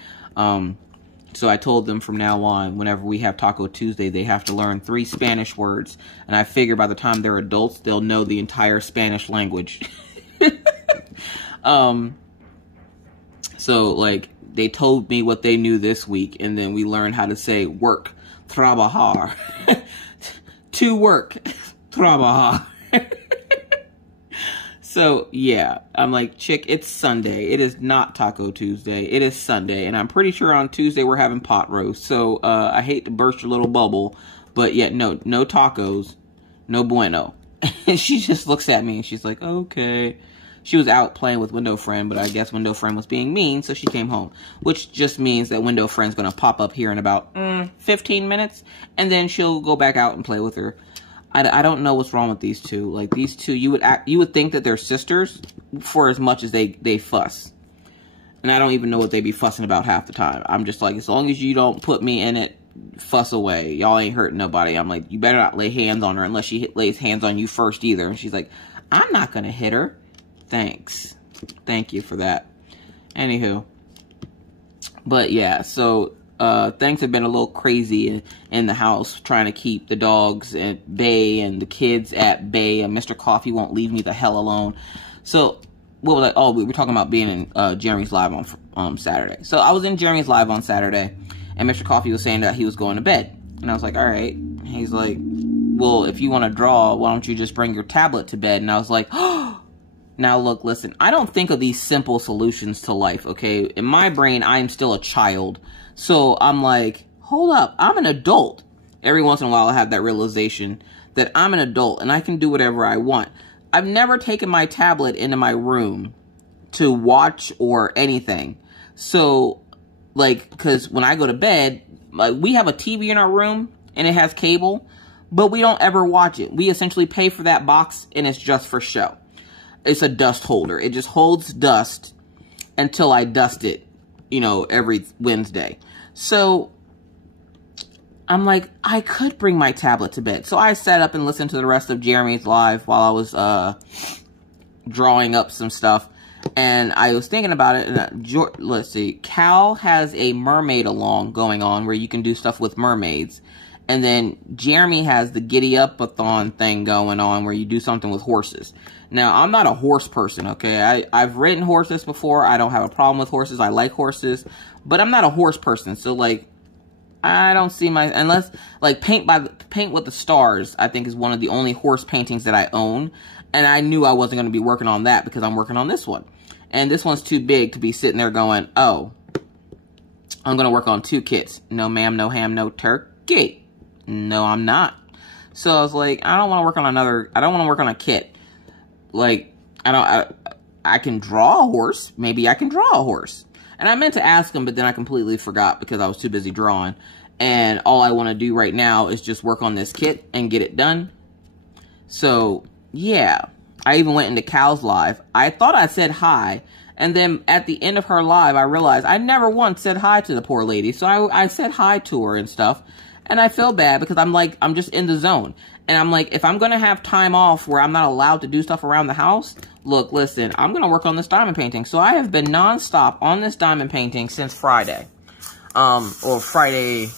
So I told them from now on, whenever we have Taco Tuesday, they have to learn 3 Spanish words. And I figure by the time they're adults, they'll know the entire Spanish language. So, like, they told me what they knew this week. And then we learned how to say work, trabajar. To work, trabajar. So, yeah, I'm like, chick, it's Sunday. It is not Taco Tuesday. It is Sunday. And I'm pretty sure on Tuesday we're having pot roast. So, I hate to burst your little bubble. But, yeah, no tacos. No bueno. And she just looks at me and she's like, okay. She was out playing with Window Friend, but I guess Window Friend was being mean, so she came home. Which just means that Window Friend's going to pop up here in about 15 minutes. And then she'll go back out and play with her. I don't know what's wrong with these two. Like, these two, you would think that they're sisters for as much as they fuss. And I don't even know what they be fussing about half the time. I'm just like, as long as you don't put me in it, fuss away. Y'all ain't hurting nobody. I'm like, you better not lay hands on her unless she lays hands on you first either. And she's like, I'm not going to hit her. Thanks. Thank you for that. Anywho. But yeah, so things have been a little crazy in the house, trying to keep the dogs at bay and the kids at bay, and Mr. Coffee won't leave me the hell alone. So, what was I? Oh, we were talking about being in Jeremy's live on Saturday. So, I was in Jeremy's live on Saturday, and Mr. Coffee was saying that he was going to bed. And I was like, all right. He's like, well, if you want to draw, why don't you just bring your tablet to bed? And I was like, oh. Now, look, listen, I don't think of these simple solutions to life, okay? In my brain, I am still a child. So I'm like, hold up, I'm an adult. Every once in a while, I have that realization that I'm an adult and I can do whatever I want. I've never taken my tablet into my room to watch or anything. So, like, because when I go to bed, like, we have a TV in our room and it has cable, but we don't ever watch it. We essentially pay for that box and it's just for show. It's a dust holder. It just holds dust until I dust it, you know, every Wednesday. So I'm like, I could bring my tablet to bed. So I sat up and listened to the rest of Jeremy's live while I was drawing up some stuff. And I was thinking about it. And let's see. Cal has a mermaid along going on where you can do stuff with mermaids. And then Jeremy has the Giddy Up-a-thon thing going on where you do something with horses. Now, I'm not a horse person, okay? I've ridden horses before. I don't have a problem with horses. I like horses. But I'm not a horse person. So, like, I don't see unless, like, Paint with the Stars, I think is one of the only horse paintings that I own. And I knew I wasn't going to be working on that because I'm working on this one. And this one's too big to be sitting there going, oh, I'm going to work on 2 kits. No ma'am, no ham, no turkey. No, I'm not. So I was like, I don't want to work on I don't want to work on a kit. Like, I can draw a horse. Maybe I can draw a horse. And I meant to ask him, but then I completely forgot because I was too busy drawing. And all I want to do right now is just work on this kit and get it done. So, yeah. I even went into Cal's live. I thought I said hi. And then at the end of her live, I realized I never once said hi to the poor lady. So I said hi to her and stuff. And I feel bad because I'm like, I'm just in the zone. And I'm like, if I'm going to have time off where I'm not allowed to do stuff around the house, look, listen, I'm going to work on this diamond painting. So I have been nonstop on this diamond painting since Friday. Or Friday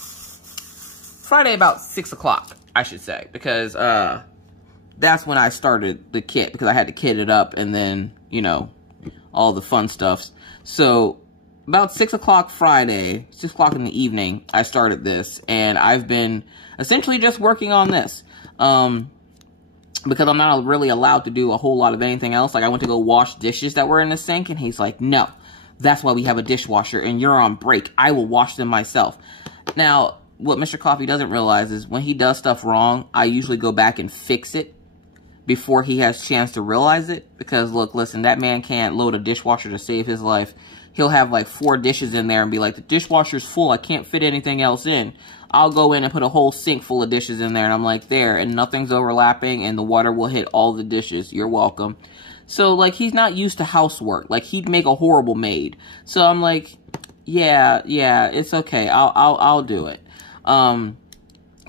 about 6 o'clock, I should say. Because, that's when I started the kit. Because I had to kit it up and then, you know, all the fun stuffs. So about 6 o'clock Friday, 6 o'clock in the evening, I started this. And I've been essentially just working on this. Because I'm not really allowed to do a whole lot of anything else. Like, I went to go wash dishes that were in the sink. And he's like, no, that's why we have a dishwasher. And you're on break. I will wash them myself. Now, what Mr. Coffee doesn't realize is when he does stuff wrong, I usually go back and fix it before he has a chance to realize it. Because, look, listen, that man can't load a dishwasher to save his life. He'll have like 4 dishes in there and be like, the dishwasher's full. I can't fit anything else in. I'll go in and put a whole sink full of dishes in there. And I'm like, there. And nothing's overlapping. And the water will hit all the dishes. You're welcome. So, like, he's not used to housework. Like, he'd make a horrible maid. So I'm like, yeah, it's okay. I'll do it.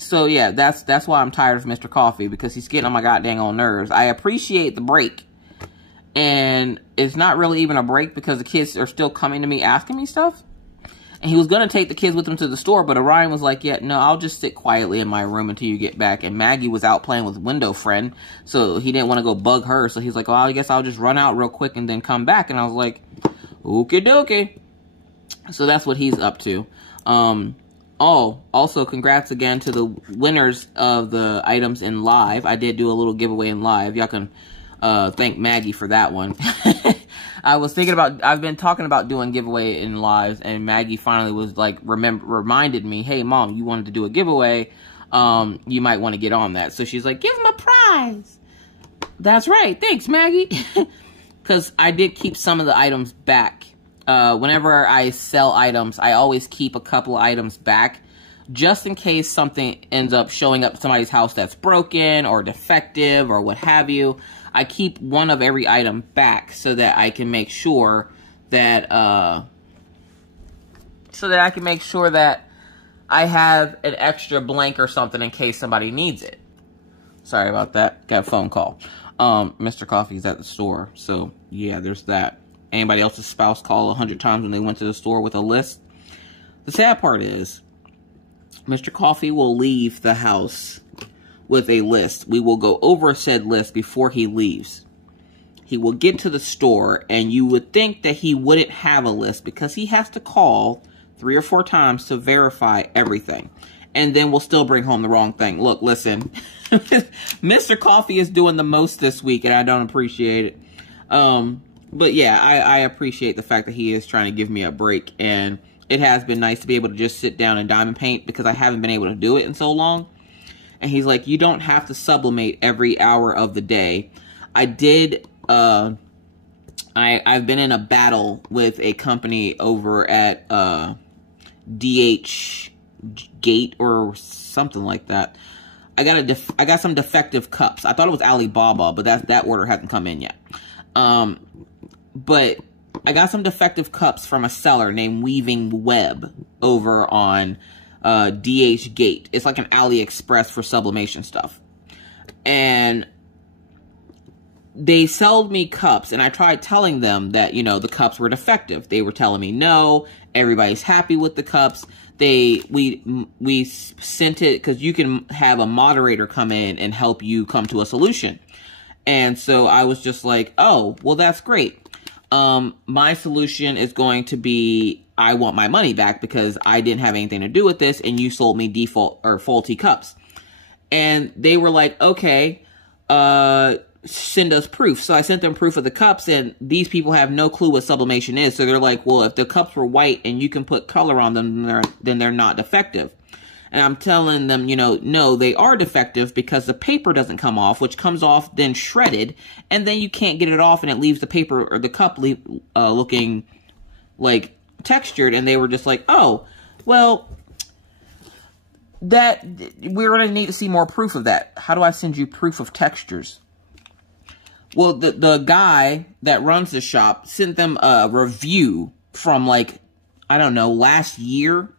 So yeah, that's why I'm tired of Mr. Coffee, because he's getting on my goddamn old nerves. I appreciate the break. And it's not really even a break because the kids are still coming to me asking me stuff. And he was going to take the kids with him to the store, but Orion was like, yeah, no, I'll just sit quietly in my room until you get back. And Maggie was out playing with Window Friend, so he didn't want to go bug her. So he's like, well, I guess I'll just run out real quick and then come back. And I was like, okie dokie. So that's what he's up to. Oh, also congrats again to the winners of the items in live. I did do a little giveaway in live. Y'all can thank Maggie for that one. I was thinking about, I've been talking about doing giveaway in lives, and Maggie finally was like, reminded me, hey mom, you wanted to do a giveaway, you might want to get on that. So she's like, give him a prize. That's right, thanks Maggie. Because I did keep some of the items back. Whenever I sell items, I always keep a couple of items back, just in case something ends up showing up at somebody's house that's broken or defective or what have you. I keep one of every item back so that I can make sure that I I have an extra blank or something in case somebody needs it. Sorry about that. Got a phone call. Mr. Coffee's at the store, so yeah, there's that. Anybody else's spouse call 100 times when they went to the store with a list? The sad part is, Mr. Coffee will leave the house with a list. We will go over said list before he leaves. He will get to the store, and you would think that he wouldn't have a list because he has to call 3 or 4 times to verify everything. And then we'll still bring home the wrong thing. Look, listen. Mr. Coffee is doing the most this week, and I don't appreciate it. But yeah, I appreciate the fact that he is trying to give me a break. And it has been nice to be able to just sit down and diamond paint because I haven't been able to do it in so long. And he's like, you don't have to sublimate every hour of the day. I did, I've been in a battle with a company over at DH Gate or something like that. I got some defective cups. I thought it was Alibaba, but that order hasn't come in yet. But I got some defective cups from a seller named Weaving Web over on DH Gate. It's like an AliExpress for sublimation stuff. And they sold me cups, and I tried telling them that, you know, the cups were defective. They were telling me, no, everybody's happy with the cups. We sent it, because you can have a moderator come in and help you come to a solution. And so I was just like, oh, well, that's great. My solution is going to be, I want my money back because I didn't have anything to do with this, and you sold me faulty cups. And they were like, okay, send us proof. So I sent them proof of the cups, and these people have no clue what sublimation is. So they're like, well, if the cups were white and you can put color on them, then they're not defective. And I'm telling them, you know, no, they are defective because the paper doesn't come off, which comes off then shredded, and then you can't get it off, and it leaves the paper or the cup looking like textured. And they were just like, oh, well, that we're going to need to see more proof of that. How do I send you proof of textures? Well, the guy that runs the shop sent them a review from, like, I don't know, last year,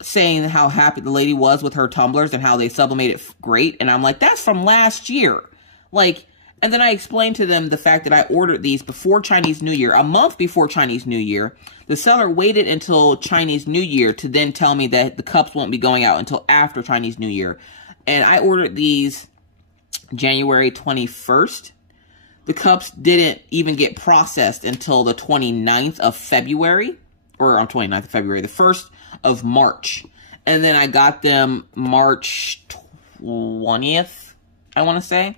saying how happy the lady was with her tumblers and how they sublimated great. And I'm like, that's from last year. Like, and then I explained to them the fact that I ordered these before Chinese New Year, a month before Chinese New Year. The seller waited until Chinese New Year to then tell me that the cups won't be going out until after Chinese New Year. And I ordered these January 21st. The cups didn't even get processed until the 29th of February, or on 29th of February, the 1st of March. And then I got them March 20th, I want to say.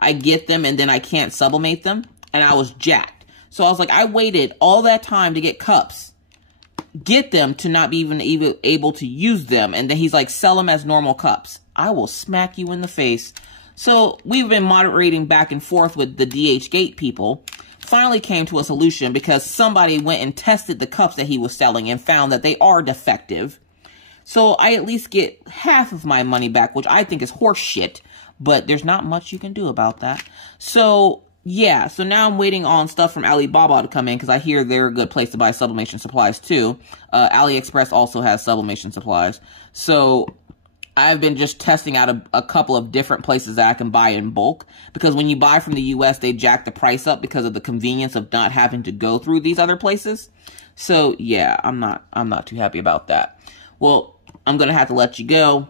I get them, and then I can't sublimate them, and I was jacked. So I was like, I waited all that time to get cups, get them to not be even able to use them, and then he's like, sell them as normal cups. I will smack you in the face. So we've been moderating back and forth with the DH Gate people. Finally came to a solution because somebody went and tested the cups that he was selling and found that they are defective. So I at least get half of my money back, which I think is horse shit, but there's not much you can do about that. So yeah, so now I'm waiting on stuff from Alibaba to come in because I hear they're a good place to buy sublimation supplies too. AliExpress also has sublimation supplies. So I've been just testing out a couple of different places that I can buy in bulk, because when you buy from the US, they jack the price up because of the convenience of not having to go through these other places. So yeah, I'm not too happy about that. Well, I'm going to have to let you go.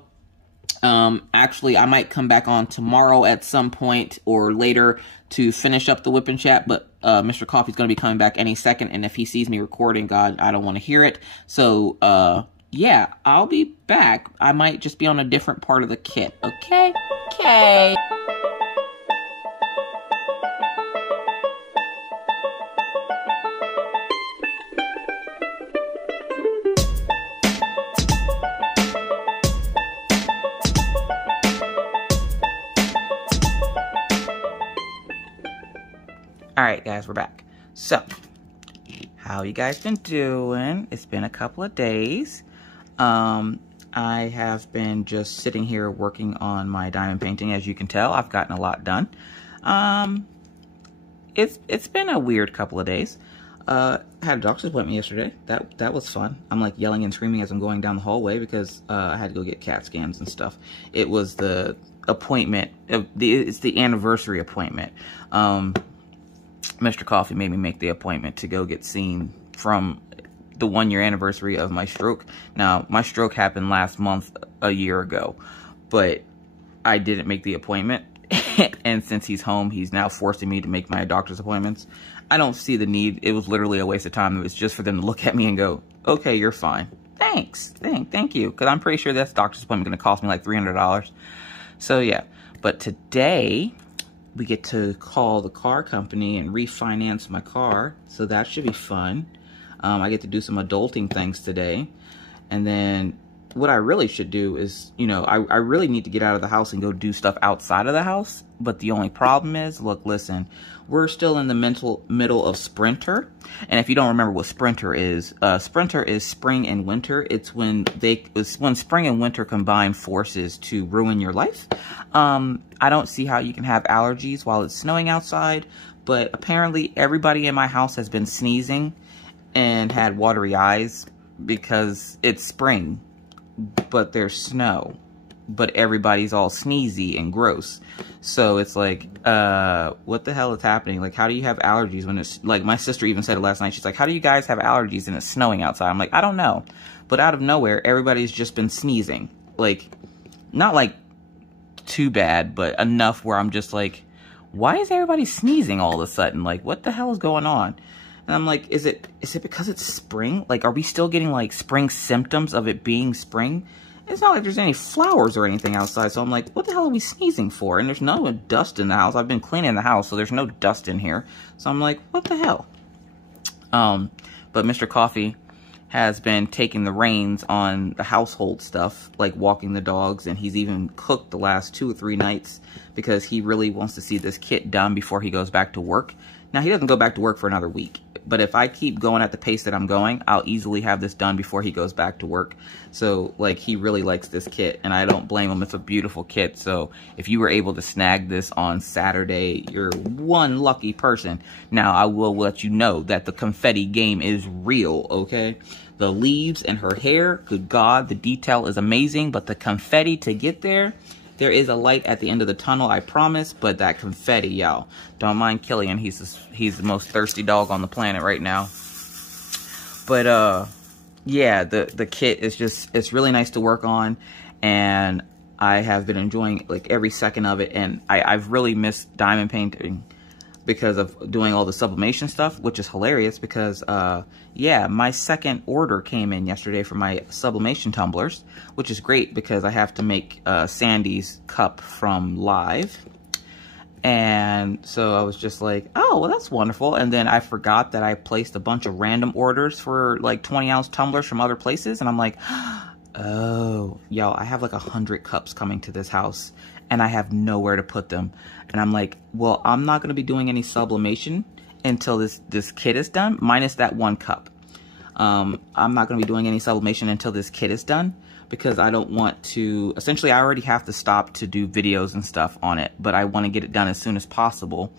Actually, I might come back on tomorrow at some point or later to finish up the whip and chat, but Mr. Coffee's going to be coming back any second, and if he sees me recording, God, I don't want to hear it. So, yeah, I'll be back. I might just be on a different part of the kit. Okay? Okay. Alright, guys, we're back. So, how you guys been doing? It's been a couple of days. I have been just sitting here working on my diamond painting. As you can tell, I've gotten a lot done. It's been a weird couple of days. Had a doctor's appointment yesterday. That was fun. I'm like yelling and screaming as I'm going down the hallway because I had to go get CAT scans and stuff. It was the appointment. It's the anniversary appointment. Mr. Coffee made me make the appointment to go get seen from the 1-year anniversary of my stroke. Now, my stroke happened last month, a year ago, but I didn't make the appointment. And since he's home, he's now forcing me to make my doctor's appointments. I don't see the need. It was literally a waste of time. It was just for them to look at me and go, okay, you're fine. Thanks. Thank you. Because I'm pretty sure this doctor's appointment going to cost me like $300. So, yeah. But today, we get to call the car company and refinance my car. So that should be fun. I get to do some adulting things today. And then what I really should do is, you know, I really need to get out of the house and go do stuff outside of the house. But the only problem is, look, listen, we're still in the middle of Sprinter. And if you don't remember what Sprinter is spring and winter. It's when spring and winter combine forces to ruin your life. I don't see how you can have allergies while it's snowing outside. But apparently everybody in my house has been sneezing and had watery eyes because it's spring. but there's snow, but everybody's all sneezy and gross. So it's like, what the hell is happening? Like, how do you have allergies when it's, like, my sister even said it last night. She's like, how do you guys have allergies and it's snowing outside? I'm like, I don't know. But out of nowhere, everybody's just been sneezing. Like, not like too bad, but enough where I'm just like, why is everybody sneezing all of a sudden? Like, what the hell is going on? And I'm like, is it because it's spring? Like, are we still getting, like, spring symptoms of it being spring? It's not like there's any flowers or anything outside. So I'm like, what the hell are we sneezing for? And there's no dust in the house. I've been cleaning the house, so there's no dust in here. So I'm like, what the hell? But Mr. Coffee has been taking the reins on the household stuff, like walking the dogs. And he's even cooked the last 2 or 3 nights because he really wants to see this kit done before he goes back to work. Now, he doesn't go back to work for another week. But if I keep going at the pace that I'm going, I'll easily have this done before he goes back to work. So, like, he really likes this kit, and I don't blame him. It's a beautiful kit. So, if you were able to snag this on Saturday, you're one lucky person. Now, I will let you know that the confetti game is real, okay? The leaves and her hair, good God, the detail is amazing. But the confetti to get there, there is a light at the end of the tunnel, I promise. But that confetti, y'all, don't mind Killian. He's the most thirsty dog on the planet right now. But yeah, the kit is just, it's really nice to work on, and I have been enjoying like every second of it. And I've really missed diamond painting because of doing all the sublimation stuff, which is hilarious because, yeah, my second order came in yesterday for my sublimation tumblers, which is great because I have to make Sandy's cup from Live. And so I was just like, oh, well, that's wonderful. And then I forgot that I placed a bunch of random orders for like 20-ounce tumblers from other places. And I'm like, oh, y'all, I have like 100 cups coming to this house and I have nowhere to put them. And I'm like, well, I'm not going to be doing any sublimation until this kit is done, minus that 1 cup. I'm not going to be doing any sublimation until this kit is done because I don't want to, essentially I already have to stop to do videos and stuff on it, but I want to get it done as soon as possible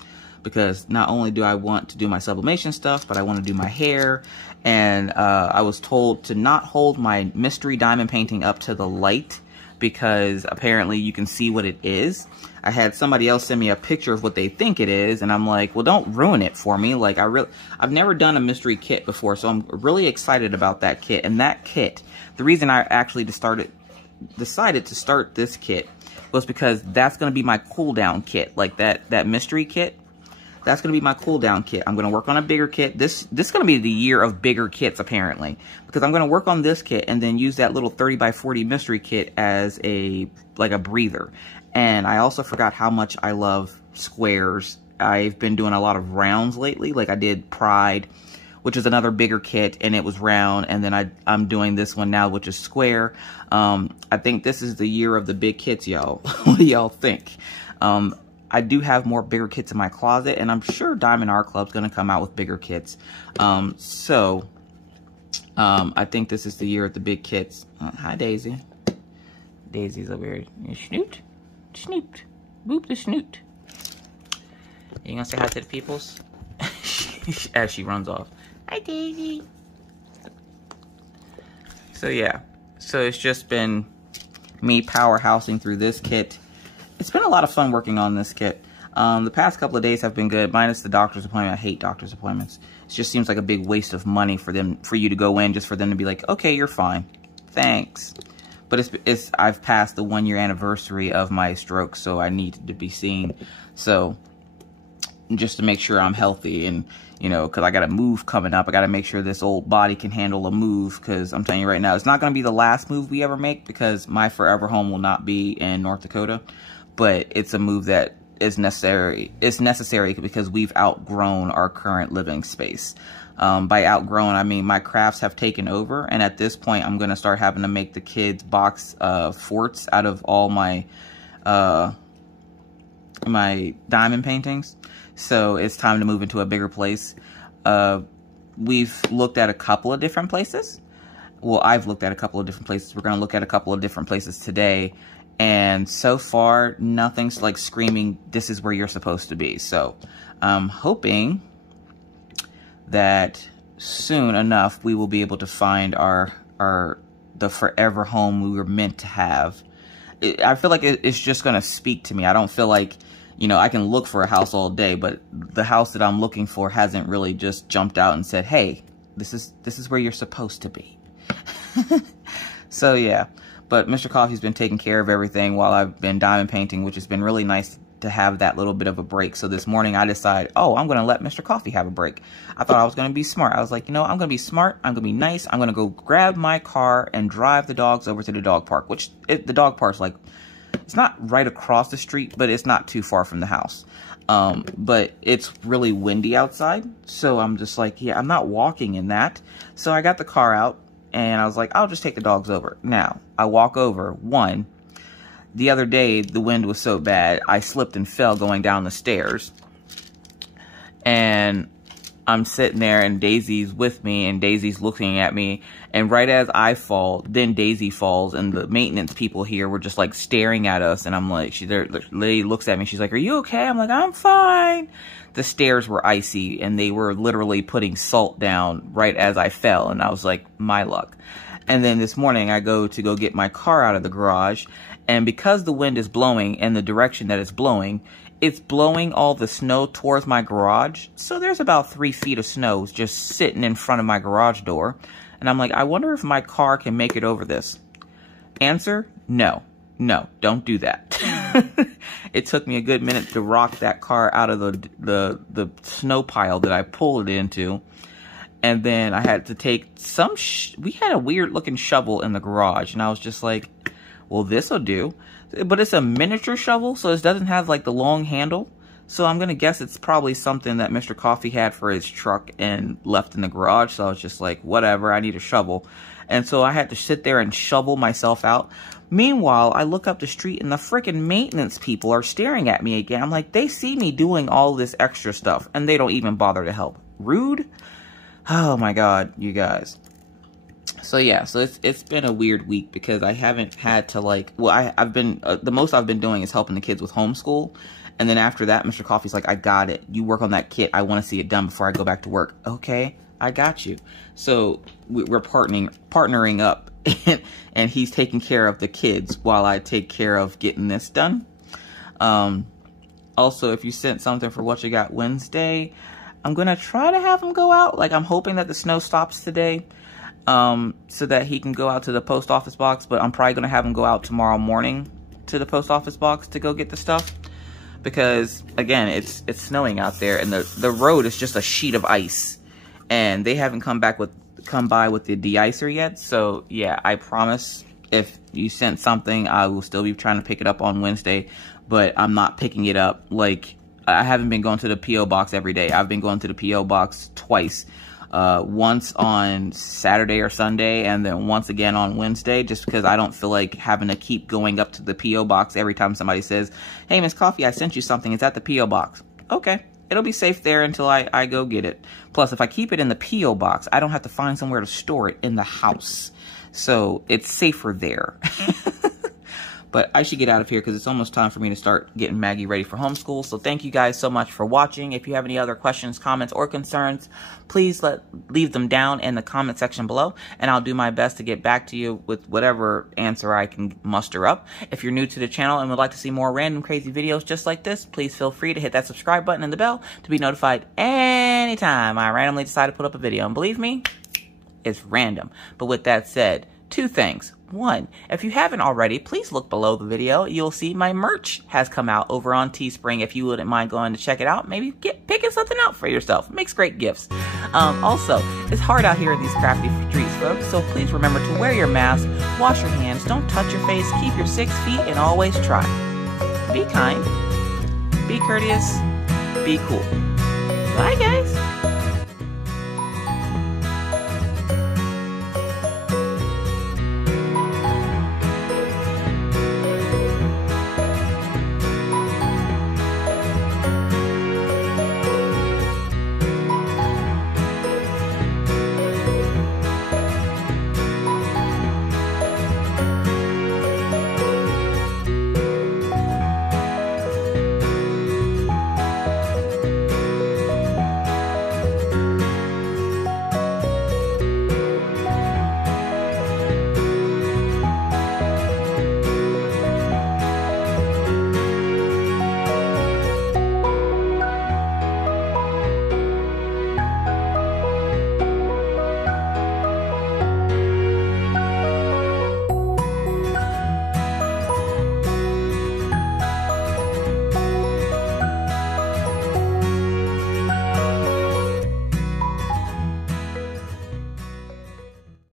because not only do I want to do my sublimation stuff, but I want to do my hair. And I was told to not hold my mystery diamond painting up to the light because apparently you can see what it is. I had somebody else send me a picture of what they think it is, and I'm like, well, don't ruin it for me. Like, I've never done a mystery kit before, so I'm really excited about that kit. And that kit, the reason I actually decided to start this kit was because that's going to be my cool down kit. Like that mystery kit, that's going to be my cool down kit. I'm going to work on a bigger kit. This is going to be the year of bigger kits, apparently, because I'm going to work on this kit and then use that little 30x40 mystery kit as like a breather. And I also forgot how much I love squares. I've been doing a lot of rounds lately. Like I did Pride, which is another bigger kit, and it was round. And then I'm doing this one now, which is square. I think this is the year of the big kits, y'all. What do y'all think? I do have more bigger kits in my closet, and I'm sure Diamond Art Club's going to come out with bigger kits. So I think this is the year of the big kits. Hi, Daisy. Daisy's over here. Snoot. Snoot. Boop the snoot. You gonna say hi to the peoples? As she runs off. Hi, Daisy. So, yeah. So, it's just been me powerhousing through this kit. It's been a lot of fun working on this kit. The past couple of days have been good, minus the doctor's appointment. I hate doctor's appointments. It just seems like a big waste of money for you to go in just for them to be like, okay, you're fine. Thanks. But I've passed the 1-year anniversary of my stroke, so I needed to be seen. So, just to make sure I'm healthy and, you know, because I got a move coming up. I got to make sure this old body can handle a move, because I'm telling you right now, it's not going to be the last move we ever make, because my forever home will not be in North Dakota. But it's a move that is necessary. It's necessary because we've outgrown our current living space. By outgrown, I mean my crafts have taken over, and at this point, I'm going to start having to make the kids box forts out of all my my diamond paintings. So it's time to move into a bigger place. We've looked at a couple of different places. Well, I've looked at a couple of different places. We're going to look at a couple of different places today. And so far, nothing's like screaming, this is where you're supposed to be. So I'm hoping that soon enough, we will be able to find our the forever home we were meant to have. I feel like it's just going to speak to me. I don't feel like, you know, I can look for a house all day, but the house that I'm looking for hasn't really just jumped out and said, hey, this is where you're supposed to be. So yeah, but Mr. Coffee's been taking care of everything while I've been diamond painting, which has been really nice to have that little bit of a break. So this morning I decided, oh, I'm going to let Mr. Coffee have a break. I thought I was going to be smart. I was like, you know, I'm going to be smart. I'm going to be nice. I'm going to go grab my car and drive the dogs over to the dog park, which the dog park's like, it's not right across the street, but it's not too far from the house. But it's really windy outside. So I'm just like, yeah, I'm not walking in that. So I got the car out and I was like, I'll just take the dogs over. Now I walk over. The other day, the wind was so bad, I slipped and fell going down the stairs. And I'm sitting there, and Daisy's with me, and Daisy's looking at me. And right as I fall, then Daisy falls, and the maintenance people here were just, like, staring at us. And I'm like, the lady looks at me, she's like, are you okay? I'm like, I'm fine. The stairs were icy, and they were literally putting salt down right as I fell. And I was like, my luck. And then this morning, I go to get my car out of the garage. And because the wind is blowing in the direction that it's blowing all the snow towards my garage. So there's about 3 feet of snow just sitting in front of my garage door. And I'm like, I wonder if my car can make it over this. Answer, no. No, don't do that. It took me a good minute to rock that car out of the snow pile that I pulled it into. And then I had to take we had a weird looking shovel in the garage. And I was just like, well, this'll do. But it's a miniature shovel, so it doesn't have, like, the long handle. So I'm going to guess it's probably something that Mr. Coffee had for his truck and left in the garage. So I was just like, whatever, I need a shovel. And so I had to sit there and shovel myself out. Meanwhile, I look up the street and the freaking maintenance people are staring at me again. I'm like, they see me doing all this extra stuff and they don't even bother to help. Rude? Oh my God, you guys. So yeah, so it's been a weird week because I haven't had to, like, well, I've been, the most I've been doing is helping the kids with homeschool. And then after that, Mr. Coffee's like, I got it. You work on that kit. I want to see it done before I go back to work. Okay, I got you. So we're partnering up and he's taking care of the kids while I take care of getting this done. Also, if you sent something for What You Got Wednesday, I'm going to try to have him go out. Like, I'm hoping that the snow stops today. So that he can go out to the post office box, but I'm probably going to have him go out tomorrow morning to the post office box to go get the stuff. Because, again, it's snowing out there, and the road is just a sheet of ice. And they haven't come by with the de-icer yet. So, yeah, I promise if you sent something, I will still be trying to pick it up on Wednesday. But I'm not picking it up. Like, I haven't been going to the P.O. box every day. I've been going to the P.O. box twice. Once on Saturday or Sunday, and then once again on Wednesday, just because I don't feel like having to keep going up to the P.O. box every time somebody says, hey, Miss Coffee, I sent you something. It's at the P.O. box. Okay. It'll be safe there until I go get it. Plus, if I keep it in the P.O. box, I don't have to find somewhere to store it in the house. So it's safer there. But I should get out of here because it's almost time for me to start getting Maggie ready for homeschool. So thank you guys so much for watching. If you have any other questions, comments, or concerns, please leave them down in the comment section below. And I'll do my best to get back to you with whatever answer I can muster up. If you're new to the channel and would like to see more random crazy videos just like this, please feel free to hit that subscribe button and the bell to be notified anytime I randomly decide to put up a video. And believe me, it's random. But with that said, 2 things. 1, if you haven't already, please look below the video. You'll see my merch has come out over on Teespring. If you wouldn't mind going to check it out, maybe picking something out for yourself. It makes great gifts. Also, it's hard out here in these crafty streets, folks, so please remember to wear your mask, wash your hands, don't touch your face, keep your 6 feet, and always try. Be kind, be courteous, be cool. Bye, guys.